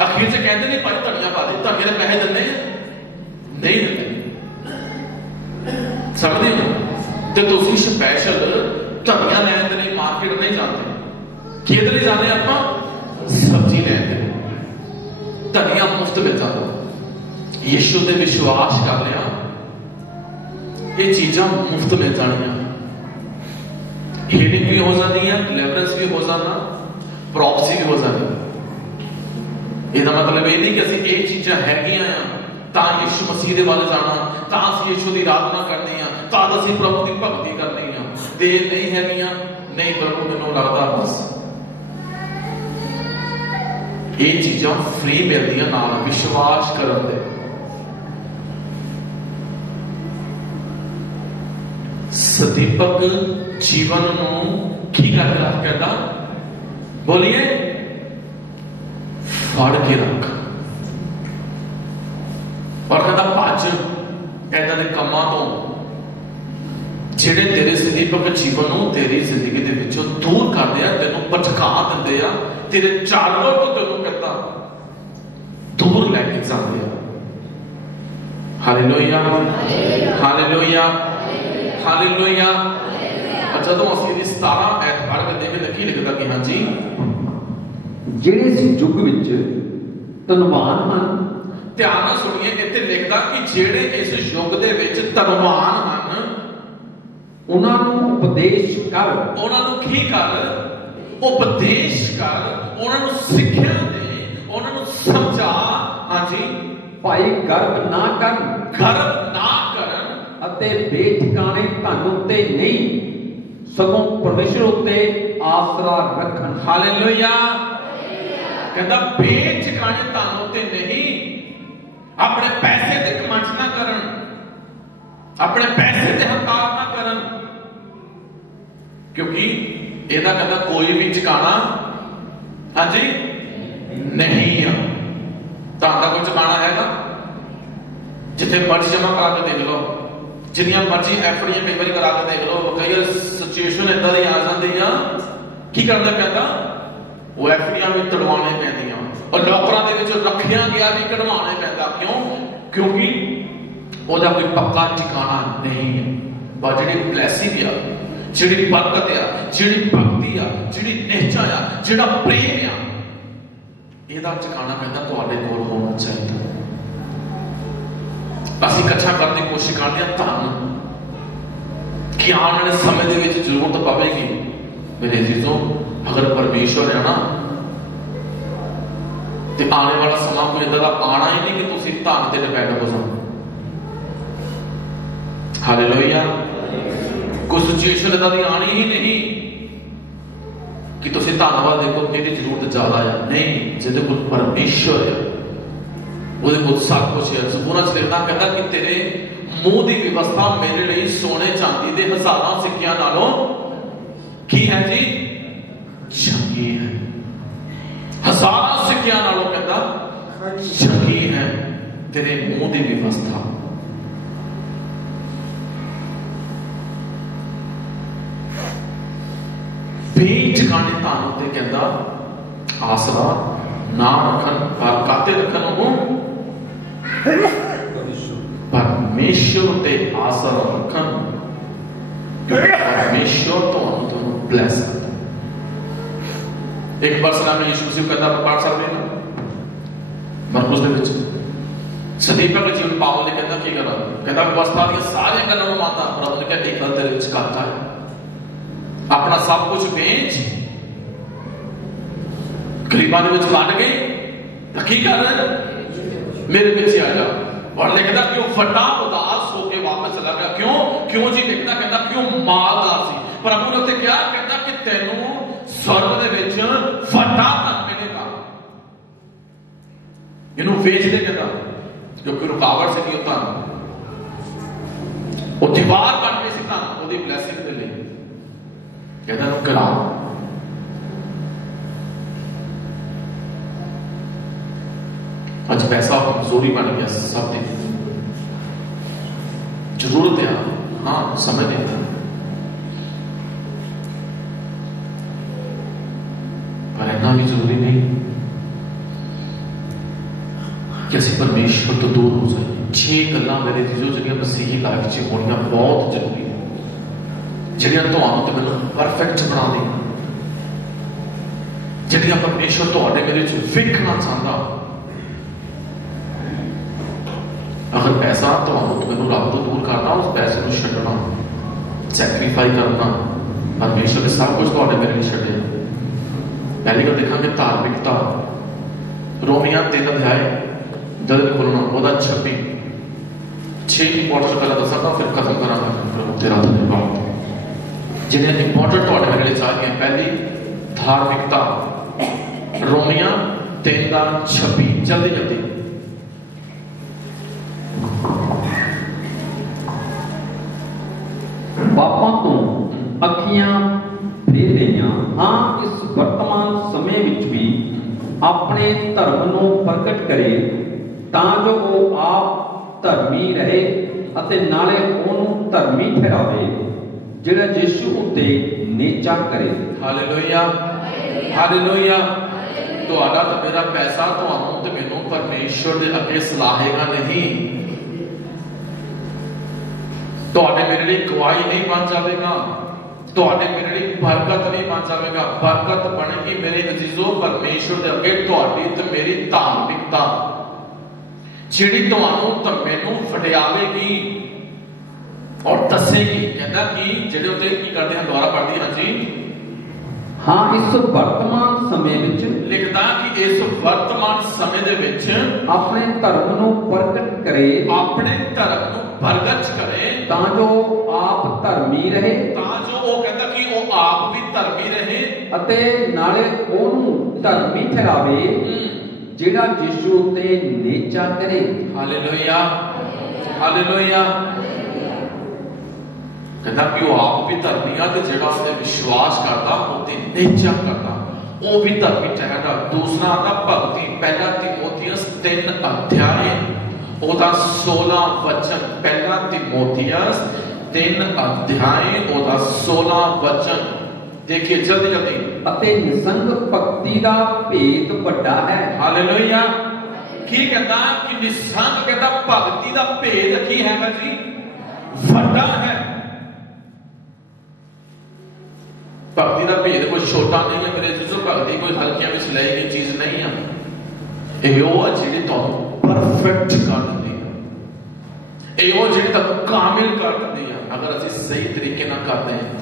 अखीर से कहते नहीं भाई धनिया पा दे, धनिया के पैसे देने नहीं देते, समझते हो? तो तुम स्पैशल धनिया लैन के लिए मार्केट नहीं जाते, किधर लिए जाते आप? सब्जी लैन के लिए। धनिया मुफ्त मिल जाता, यीशु दे विश्वास कर लिया, ये चीजा मुफ्त मिल जानिया, हीलिंग भी हो जाती है, डिलीवरेंस भी हो जाना, प्रॉफसी भी हो जाती। इसका मतलब ये नहीं कि असं ये चीजा हैगियां तां यीशु मसीह दे वाले जाना, तां असीं यीशु दी आराधना करनी है, तां असीं प्रभु दी भगती करनी है। देर नहीं हैगियां, नहीं प्रभु मैनूं लगदा बस ये चीजा फ्री मिलदियां नाल विश्वास करन दे। सदीपक जीवन नूं की करदा कहदा? बोलिए फड़ के रख, और कहता भज ऐदा दे कामां तों जिहड़े तेरे सदीपक जीवन नूं तेरी जिंदगी दे विचों दूर करदे आ, तैनूं भटका दिंदे आ, तेरे चालवल तो तैनूं कहता दूर लैके जांदे आ। Hallelujah, hallelujah, hallelujah. अच्छा तो असली 17 ऐत पढ़ के देखे की लिखता कि हाँ जी, ਜਿਹੜੇ ਇਸ ਯੁੱਗ ਵਿੱਚ ਧਨਵਾਨ ਹਨ, ध्यान ਨਾਲ सुनिए, ਇੱਥੇ ਲਿਖਦਾ कि ਜਿਹੜੇ ਇਸ ਯੁੱਗ ਦੇ ਵਿੱਚ ਧਨਵਾਨ ਹਨ, ਉਹਨਾਂ ਨੂੰ ਉਪਦੇਸ਼ ਕਰ। ਉਹਨਾਂ ਨੂੰ ਕੀ ਕਰ? ਉਪਦੇਸ਼ ਕਰ, ਉਹਨਾਂ ਨੂੰ ਸਿੱਖਿਆ ਦੇ, ਉਹਨਾਂ ਨੂੰ ਸਮਝਾ। ਹਾਂਜੀ, ਭਾਈ ਗਰਵ ਨਾ ਕਰਨ, ਗਰਵ ਨਾ ਕਰਨ, ਅਤੇ ਬੇਠਿਕਾਣੇ ਧਨ ਉੱਤੇ ਨਹੀਂ ਸਗੋਂ ਪਰਮੇਸ਼ਰ ਉੱਤੇ ਆਸਰਾ ਰੱਖਣ। ਹਾਲੇਲੂਇਆ। कहता बेठिकाने धन उत्ते नहीं, अपने पैसे ते घमंड ना करन, अपने पैसे ते हंकार ना करन, क्योंकि ਇਹਦਾ कहता कोई भी ठिकाना हाँ जी नहीं है। धन का कोई ठिकाना हैगा? जिथे मर्जी जमा करा के देख लो, जिन्नियां मर्जी एफडीआं कई बार करा के देख लो, कई सिचुएशन इदां दी आ जांदी आ, की करना पैंदा? वो एफडीआं भी तड़वाने पैंदियां और लॉकरां दे विच रखिया गया भी कढवाने पैंदा। क्यों? क्योंकि ਉਹਦਾ कोई पक्का ठिकाना नहीं है। पर जिहड़ी ब्लैसिंग आ, जिहड़ी बरकत आ, जिहड़ी भक्ति आ, जिहड़ी निष्ठा आ, जिहड़ा प्रेम आ, ਇਹਦਾ ठिकाना कहता ਤੁਹਾਡੇ ਕੋਲ होना चाहिए। ਅਸੀਂ ਇਕੱਠਾ ਕਰਨ ਦੀ ਕੋਸ਼ਿਸ਼ ਕਰਦੇ ਹਾਂ ਧਨ, कि आने वाले समय ਦੇ ਵਿੱਚ ਜ਼ਰੂਰਤ ਪਵੇਗੀ। मेरे अजीजों, अगर परमेश्वर है ना तो आने वाला समा कोई इदां दा आना ही नहीं कि तुसीं धन ते डिपेंड हो जाओ। हालेलुया। कोई सिचुएशन इदां दी आनी ही नहीं कि तुसीं धन्नवाद देखो मेरी जरूरत ज्यादा है, नहीं। जिहदे कोल परमेश्वर है ਉਹਦੇ ਕੋਲ सब कुछ है। सबूरा च लिखना कहता कि तेरे मुंह की व्यवस्था मेरे लिए सोने चांदी के हजारों सिक्कियां नालों की है जी, चंगी है। हजारों सिक्कियां नालों कहता चंगी है तेरे मुंह की व्यवस्था। बेठिकाने धन उत्ते कहता आसरा ना रखन, पर काते रखन हो परमेश्वर ते आसरा रखन, क्योंकि परमेश्वर तो ब्लेस करता। एक बार सलाम यीशु मसीह कहता पढ़ सकते हैं मरकुस दे विच सदीपा के जीवन पावल ने कहता की करा, कहता व्यवस्था दी सारी गल्लां नूं मानदा, प्रभु ने कहता एक गल तेरे विच करता है, अपना सब कुछ बेच गरीबां दे विच वंड के की कर मेरे पीछे आ जा। और लिखता कि वह फटा उदास होकर वापस चला गया। क्यों? क्यों जी? लिखता कहता क्यों मालदार सी। प्रभु ने उत्ते क्या कहता कि तेनू स्वर्ग दे विच फटा धन मिलेगा, इनू वेच दे कहता, क्योंकि रुकावट से की धन वो दीवार बन गई सी धन ओदी ब्लैसिंग दे लई। कहता करा अज पैसा कमजोरी बन गया, सब देखते जरूरत है हाँ समझ देता, पर इतना भी जरूरी नहीं कि असं परमेश्वर तो दूर हो जाए। 6 गल्लां मेरे जो जगह मसीही लाइफ च होनियां बहुत जरूरी है, जिहड़ियां तुहानूं ते मैनूं परफेक्ट बना देन, जिहड़ियां परमेश्वर तुहाडे मेरे च वेखना चाहता। अगर पैसा तो मैनू रब तो दूर करना, उस पैसे को छड्डना, सैक्रीफाई करना, परमेश्वर ने सब कुछ तुहाडे मेरे लिए छड्डिया। पहली गल देखा धार्मिकता, रोमिया 3 अध्याय दर्द खोलना वह 26 6 इंपोर्टेंट गल्लां दसांगा, फिर खत्म करांगा तेरा धन्यवाद। जिन्हें इंपोर्टेंट तुहाडे मेरे लिए चाहिए, पहली धार्मिकता, रोमिया 3:26 जल्दी जल्दी। पापों तो अखियां फेर लईआं, हाँ इस वर्तमान समय विच भी अपने धर्म नूं प्रगट करे, तां जो वो आप धर्मी रहे अते नाले ओनूं धर्मी ठहरावे जिहड़ा यीशु उत्ते नेचा करे। Hallelujah hallelujah. तुहाडा ते मेरा पैसा तुहानूं ते मैनूं परमेश्वर दे अगे सलाहेगा नहीं, तुहाडे मेरे लिए गवाही नहीं बन जाएगा, तुहाडे मेरे लिए बरकत नहीं बन जाएगा। बरकत बनेगी मेरे अजीजों परमेश्वर दे अगे तुहाडी ते मेरी धार्मिकता, जिहड़ी तुहानूं ते मैनूं वडियावेगी और दसेगी। कहता कि जिहड़े उत्ते की करदे हैं, दोबारा पढ़दी हां जी। हाँ इस वर्तमान समय विच लिखदा कि इस वर्तमान समय दे विच अपने धर्म नूं प्रगट करे, अपने धर्म नूं प्रगट करे, तां जो आप ਧਰਮੀ ਰਹੇ ਤਾਂ ਜੋ ਉਹ ਕਹਿੰਦਾ ਕਿ ਉਹ ਆਪ ਵੀ ਧਰਮੀ ਰਹੇ ਅਤੇ ਨਾਲੇ ਉਹਨੂੰ ਧਰਮੀ ਠਹਿਰਾਵੇ ਜਿਹੜਾ ਯਿਸੂ ਉੱਤੇ ਨੇਚਾ ਕਰੇ। Hallelujah hallelujah. ਕਹਿੰਦਾ ਕਿ ਉਹ ਆਪ ਵੀ ਧਰਮੀ ਆ ਤੇ ਜਿਹੜਾ ਉਹਦੇ ਵਿਸ਼ਵਾਸ ਕਰਦਾ ਉਹਦੀ ਨੇਚਾ ਕਰਦਾ ਉਹ ਵੀ ਧਰਮੀ ਠਹਿਰਦਾ। ਦੂਸਰਾ ਆਂਦਾ ਭਗਤੀ, ਪਹਿਲਾ ਤਿਮੋਥੀਅਸ 3 ਅਧਿਆਇ ਉਹਦਾ 16 ਵਚਨ। ਪਹਿਲਾ ਤਿਮੋਥੀਅਸ 3 ਅਧਿਆਇ ਉਹਦਾ 16 ਵਚਨ ਦੇਖिए जल्दी जल्दी। ਅਤੇ ਨਿਸੰਗ ਭਗਤੀ ਦਾ ਭੇਦ ਵੱਡਾ ਹੈ। ਹਾਲੇਲੂਇਆ। ਕੀ ਕਹਿੰਦਾ ਕਿ ਨਿਸੰਗ ਕਹਿੰਦਾ ਭਗਤੀ ਦਾ ਭੇਦ ਕੀ ਹੈਗਾ ਜੀ? ਵੱਡਾ ਹੈ। ਭਗਤੀ ਦਾ ਭੇਦ ਕੋਈ ਛੋਟਾ ਨਹੀਂ ਹੈ ਮੇਰੇ ਜਿਸੋ। ਭਗਤੀ ਕੋਈ ਹਲਕਿਆਂ ਵਿੱਚ ਲਈ ਗਈ ਚੀਜ਼ ਨਹੀਂ ਹੈ। ਇਹ ਉਹ ਹੈ ਜਿਹੜੀ ਤੁਹਾਨੂੰ ਪਰਫੈਕਟ ਕਰ ਦਿੰਦੀ ਹੈ। ਇਹ ਉਹ ਜਿਹੜੀ ਤੁਹਾਨੂੰ ਕਾਮਿਲ ਕਰ ਦਿੰਦੀ ਹੈ ਅਗਰ ਅਸੀਂ ਸਹੀ ਤਰੀਕੇ ਨਾਲ ਕਰਦੇ ਹਾਂ।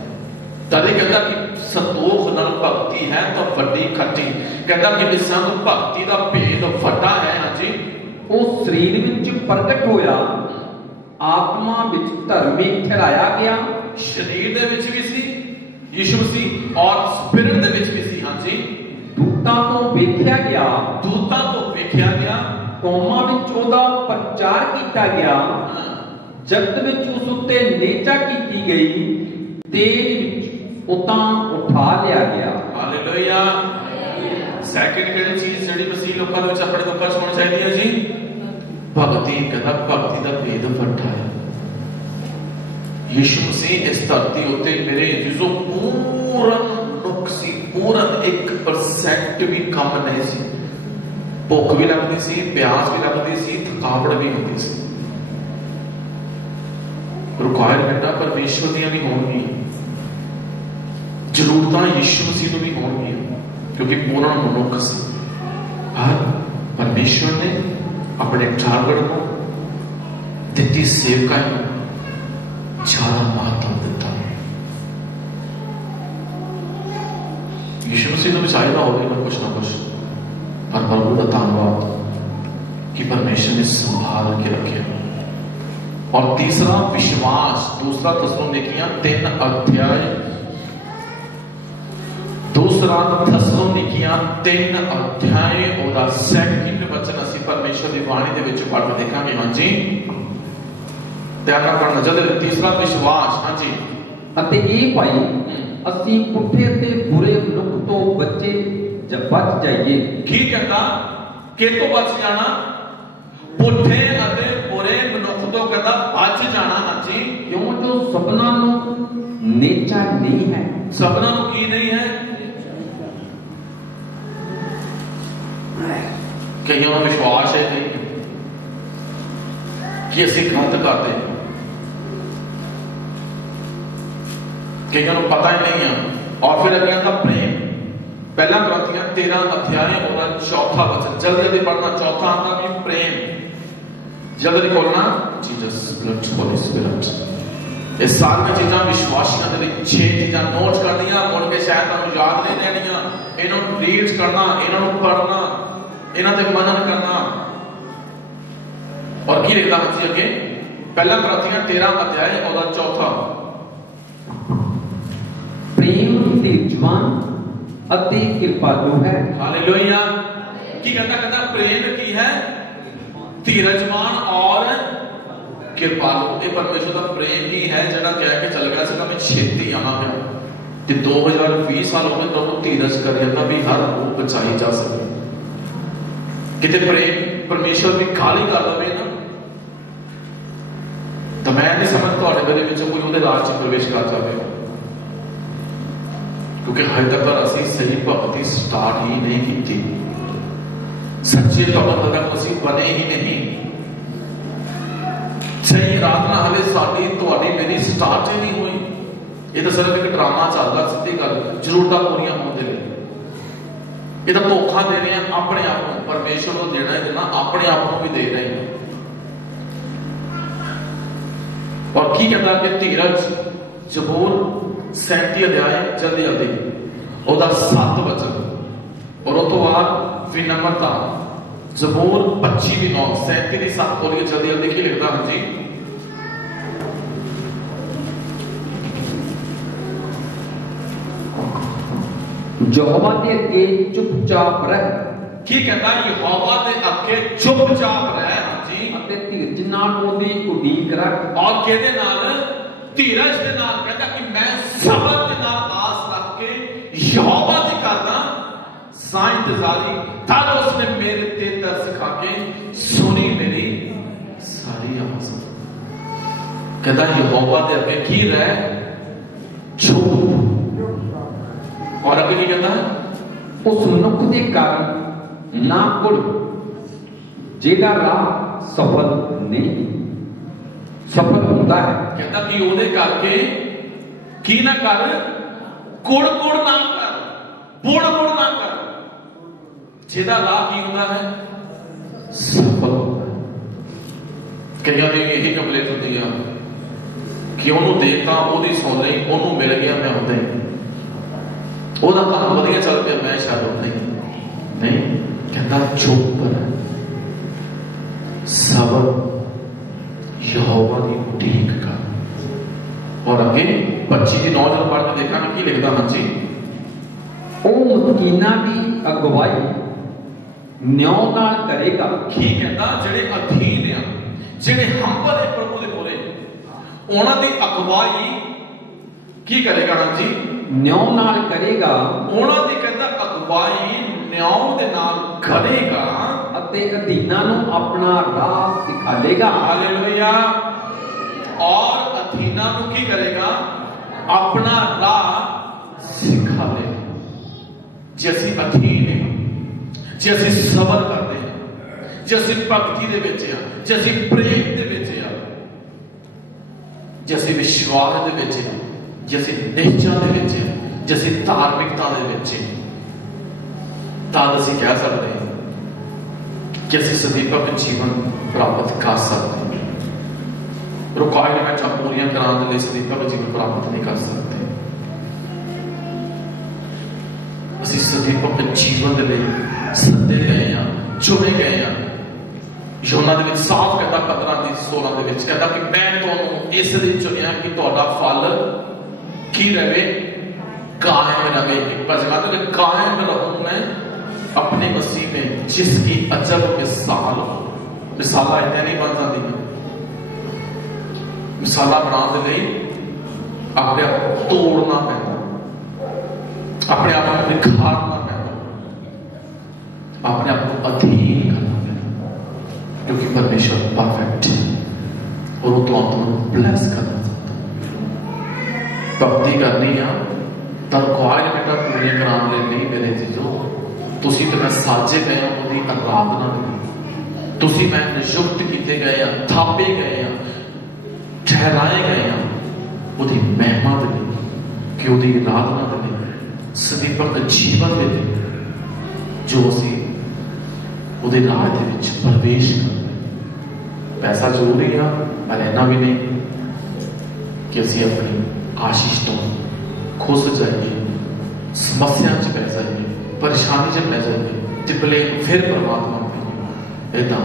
तद कहता कि संतोख नाल भगती है तो वड्डी खट्टी। कहता कि निसंग भगती का भेद वड्डा है। हाँ जी। वो शरीर विच प्रगट होया, आत्मा विच धर्मी ठहराया गया। शरीर दे विच भी सी यीशु सी और स्पिरिट दे विच भी सी। हाँ जी। दूतां तो वेख्या गया, दूतां तो वेख्या गया। कौमां विच ओदा प्रचार कीता गया। जगत विच उस उत्ते नेचा कीती गई। तेज उतां उठा लिया गया। हालेलुया। सेकंड केड़ी चीज जेड़ी मसीह लोकां विच अपने लोकां च होनी चाहिदी है जी? भगती। कहता भगती दा भेद वड्डा है। यीशु मसीह इस धरती उत्ते मेरे जिसो पूर्ण नुक्सी पूर्ण 1% भी कम नहीं सी। भुख भी लगती सी, प्यास भी लगती सी, थकावट भी होती सी। रिक्वायरमेंटां परमेश्वर दियां भी होणगियां, जरूरतां यीशु मसीह नूं भी होणगियां क्योंकि पूर्ण मनुख सी। पर परमेश्वर ने अपने टारगेट को दित्ती सेवकाई नूं ज्यादा महत्व दिता। यीशु मसीह नूं भी चाहिदा होवेगा कुछ ना कुछ, पर प्रभु का धन्यवाद कि परमेश्वर ने संभाल के रखे। और तीसरा विश्वास। दूसरा थिस्सलुनीकियां 3 अध्याय, दूसरा थिस्सलुनीकियां 3 अध्याय ਉਹਦਾ 2 वचन ਅਸੀਂ परमेश्वर ਦੀ ਬਾਣੀ ਦੇ ਵਿੱਚ ਪੜ੍ਹ ਕੇ ਦੇਖਾਂਗੇ। हाँ जी। ਧਿਆਨ ਨਾਲ ਪੜ੍ਹਨਾ ਜਲਦੀ। तीसरा विश्वास। हाँ जी। ਅਤੇ ਇਹ ਭਾਈ ਅਸੀਂ ਪੁੱਠੇ ਤੇ ਬੁਰੇ ਮਨੁੱਖ ਤੋਂ ਬਚ ਜਾਈਏ। ਕੀ ਕਹਿੰਦਾ? ਕਿਹਤੋਂ ਬਚ ਜਾਣਾ? ਪੁੱਠੇ ਅਤੇ ਬੁਰੇ ਮਨੁੱਖ ਤੋਂ ਕਹਿੰਦਾ ਬਚ ਜਾਣਾ। ਹਾਂਜੀ। ਕਿਉਂ ਜੋ ਸਭਨਾਂ ਨੂੰ ਨੇਚਾ ਨਹੀਂ ਹੈ। ਸਭਨਾਂ ਨੂੰ ਕੀ ਨਹੀਂ ਹੈ? ਕਈਆਂ ਨੂੰ ਵਿਸ਼ਵਾਸ ਹੈ ਨਹੀਂ ਕਿ ਅਸੀਂ ਗਲਤ ਕਰਦੇ, ਕਈਆਂ ਨੂੰ ਪਤਾ ਹੀ ਨਹੀਂ ਹੈ। और फिर अगे आता प्रेम। पहला कुरिन्थियों 13 अध्याय और 4 वचन जल्दी जल्दी पढ़ना। चौथा आता भी प्रेम। जल्दी खोलना। Jesus blood Holi spirit. ये सारी चीज़ां विश्वासियों के 6 चीज़ां नोट कर दियां। मुड़ के शायद तुहानूं याद नहीं रहनियां। इन्हां रीड करना, इन्हां पढ़ना, इन्हां ते मनन करना। और की लिखदा है जी अगे? पहला कुरिन्थियों 13 अध्याय और 4। प्रेम धीरजवान अति कृपालु है। हालेलुया। की कहता प्रेम की है? धीरजवान और कृपालु। ये परमेश्वर का प्रेम ही है जिहड़ा कह के चल गया सीगा मैं छेती आना है ते 2020 साल हो गए तो धीरज कर जाता भी हर रूप बचाई जा सके। किते प्रेम परमेश्वर भी खाली कर दे ना तो मैं नहीं समझ तुहाडे मेरे विच कोई उहदे राज च प्रवेश कर जाएगा, क्योंकि हजे तक असीं सही भगती स्टार्ट ही नहीं की। सच्चे भगत तक असीं बने ही नहीं। सही आराधना हले साडी तुहाडी मेरी स्टार्ट ही नहीं हुई। ये तो सिर्फ एक ड्रामा चलता। सीधी गल जरूरतां पूरियां होने लई ये तो धोखा दे रहे हैं अपने आप को। परमेश्वर को देना ही देना, अपने आप को भी दे रहे हैं। और की कहता कि धीरज। जबूर 37 अध्याय जल्दी जल्दी और 7 वचन और उस तो बाद विनम्रता। जबूर 25 37 बोलिए जल्दी जल्दी की लिखता है जी? यहोवा के अगे चुपचाप रह। की कहता यहोवा के अगे चुपचाप रह। हाँ जी। अते धीरज नाल ओदी उडीक रख। और केदे नाल? धीरज दे नाल। कहता कि मैं सबर दे नाल आस रख के यहोवा दी करदा सा इंतजारी, तब उसने मेरे ते तरस खा के सुनी मेरी सारी आवाज़। कहता यहोवा दे अगे की रह? चुप। और अगे की कहता है? उस मनुख दे कारण ना कुड़ जेड़ा राह सफल नहीं सफल होता है। कहता कि ओदे करके की ना कर, कुड़ कुड़ ना कर, बुड़ बुड़ ना कर, जेड़ा राह की होता है सफल होता है। कई बार यही कंप्लेंट होती है कि उन्होंने देता ओदी सुन रही, उन्होंने मिल गया मैं होता ही ओदा काम वधिया चल पिया, मैं शायद होता ही नहीं। कहता चुप रह, सबर, यहोवा की उडीक कर। और आगे 25 की 9 पढ़ के देखा कि लिखता? हाँ जी। ओ मस्कीना की अगवाई न्याय नाल करेगा। की कहता जेड़े अधीन आ, जेड़े हंबल है प्रभु दे मोरे, उन्हां दी अगवाई की करेगा? हाँ जी। न्याय नाल करेगा। उन्हां दी कहता अगवाई न्याय दे नाल करेगा अते अधीनां नूं अपना राह सिखालेगा। हालेलुया। और अधीनां नूं की करेगा? अपना राह सिखालेगा। जे असीं अधीन हैं, जे असीं सबर करते हैं, जे असीं भगती दे विच आ, जे असीं प्रेम दे विच आ, जे असीं विश्वास दे विच आ, जे असीं निश्चा दे विच आ, जे असीं धार्मिकता दे विच आ, तद असीं कह सकते हैं कि असीं सदीपक जीवन प्राप्त कर सकते हैं। रिक्वायरमेंट पूरी कराने के लिए सदीपक जीवन प्राप्त नहीं कर सकते। असीं सदीपक जीवन के लिए सदे गए हैं, चुने गए हैं। यूहन्ना दे विच साफ कहता 15:16 दे विच कहता कि मैं तुहानूं इस लई चुनिया कि तुहाडा फल की रहे, कायम रहे। पर कायम रहूं मैं अपने मसीह में, जिसकी अजब मिसाल हो। मिसाला इतने नहीं बन जाती, मिसाला बनाने के लिए अपने आप को तोड़ना पैदा, अपने आप को निखारना पैदा, अपने आप को अधीन करना पैदा, क्योंकि परमेश्वर परफेक्ट है और वो तो ब्लेस करना चाहता है। भक्ति करनी है तो रिक्वायरमेंट पूरी कराने नहीं मेरे चीजों, तुसी तो मैं साजे गए हैं उहदी आराधना लई, तुसी मैं नियुक्त किए गए हैं, थापे गए हैं, ठहराए गए हैं उहदी महिमा दे लई, कि उहदी आराधना दे लई, सदीपक जीवन दे लई, जो असीं उहदे राह दे विच प्रवेश करते। पैसा जरूरी है, पर इन्ना भी नहीं कि असीं अपनी आशीष तो खुश जाइए, समस्या च पै जाइए, परेशानी च पै जाइए, तिपले फिर परमात्मा ऐसा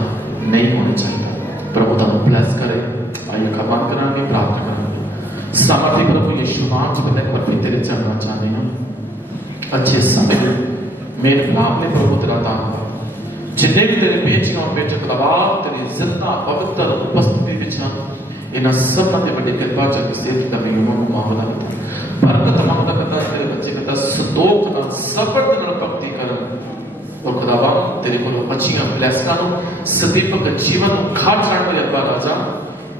नहीं होना चाहिए। प्रभु तुहानूं ब्लेस करे। आइए अखां बंद करांगे, प्रार्थना करांगे। सामर्थी प्रभु यीशु नाम च पहले एक बार फिर तेरे चरणों चाहते हैं। अच्छे समय मेरे नाम ने प्रभु तेरा धन्यवाद। जिन्हें भी तेरे बेटियां और बेटे तलवार तेरी जिंदा पवित्र उपस्थिति विच इन्हां सबना दे बड़ी कृपा च सेव करने को मामला किया। बरकत मांगदा करता तेरे बच्चे कहता संतोख नाल सबर नाल भक्ति कर और खुदावा तेरे को अच्छियां ब्लेसिंगां सदीपक जीवन खाट छाड़ के अब्बा राजा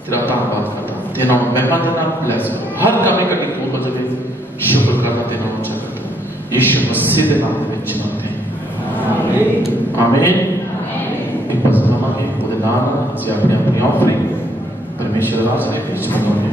तेरा धन्यवाद करता, तेरा महिमा देना, ब्लेस करो, हर कमी कटी दूर हो जाए, शुक्र करना तेरा ऊंचा करता। यीशु मसीह के नाम में मांगते हैं, आमीन। एक बस मांगे, वो नाम से अपने अपनी ऑफरिंग परमेश्वर राज ने पेश करोगे।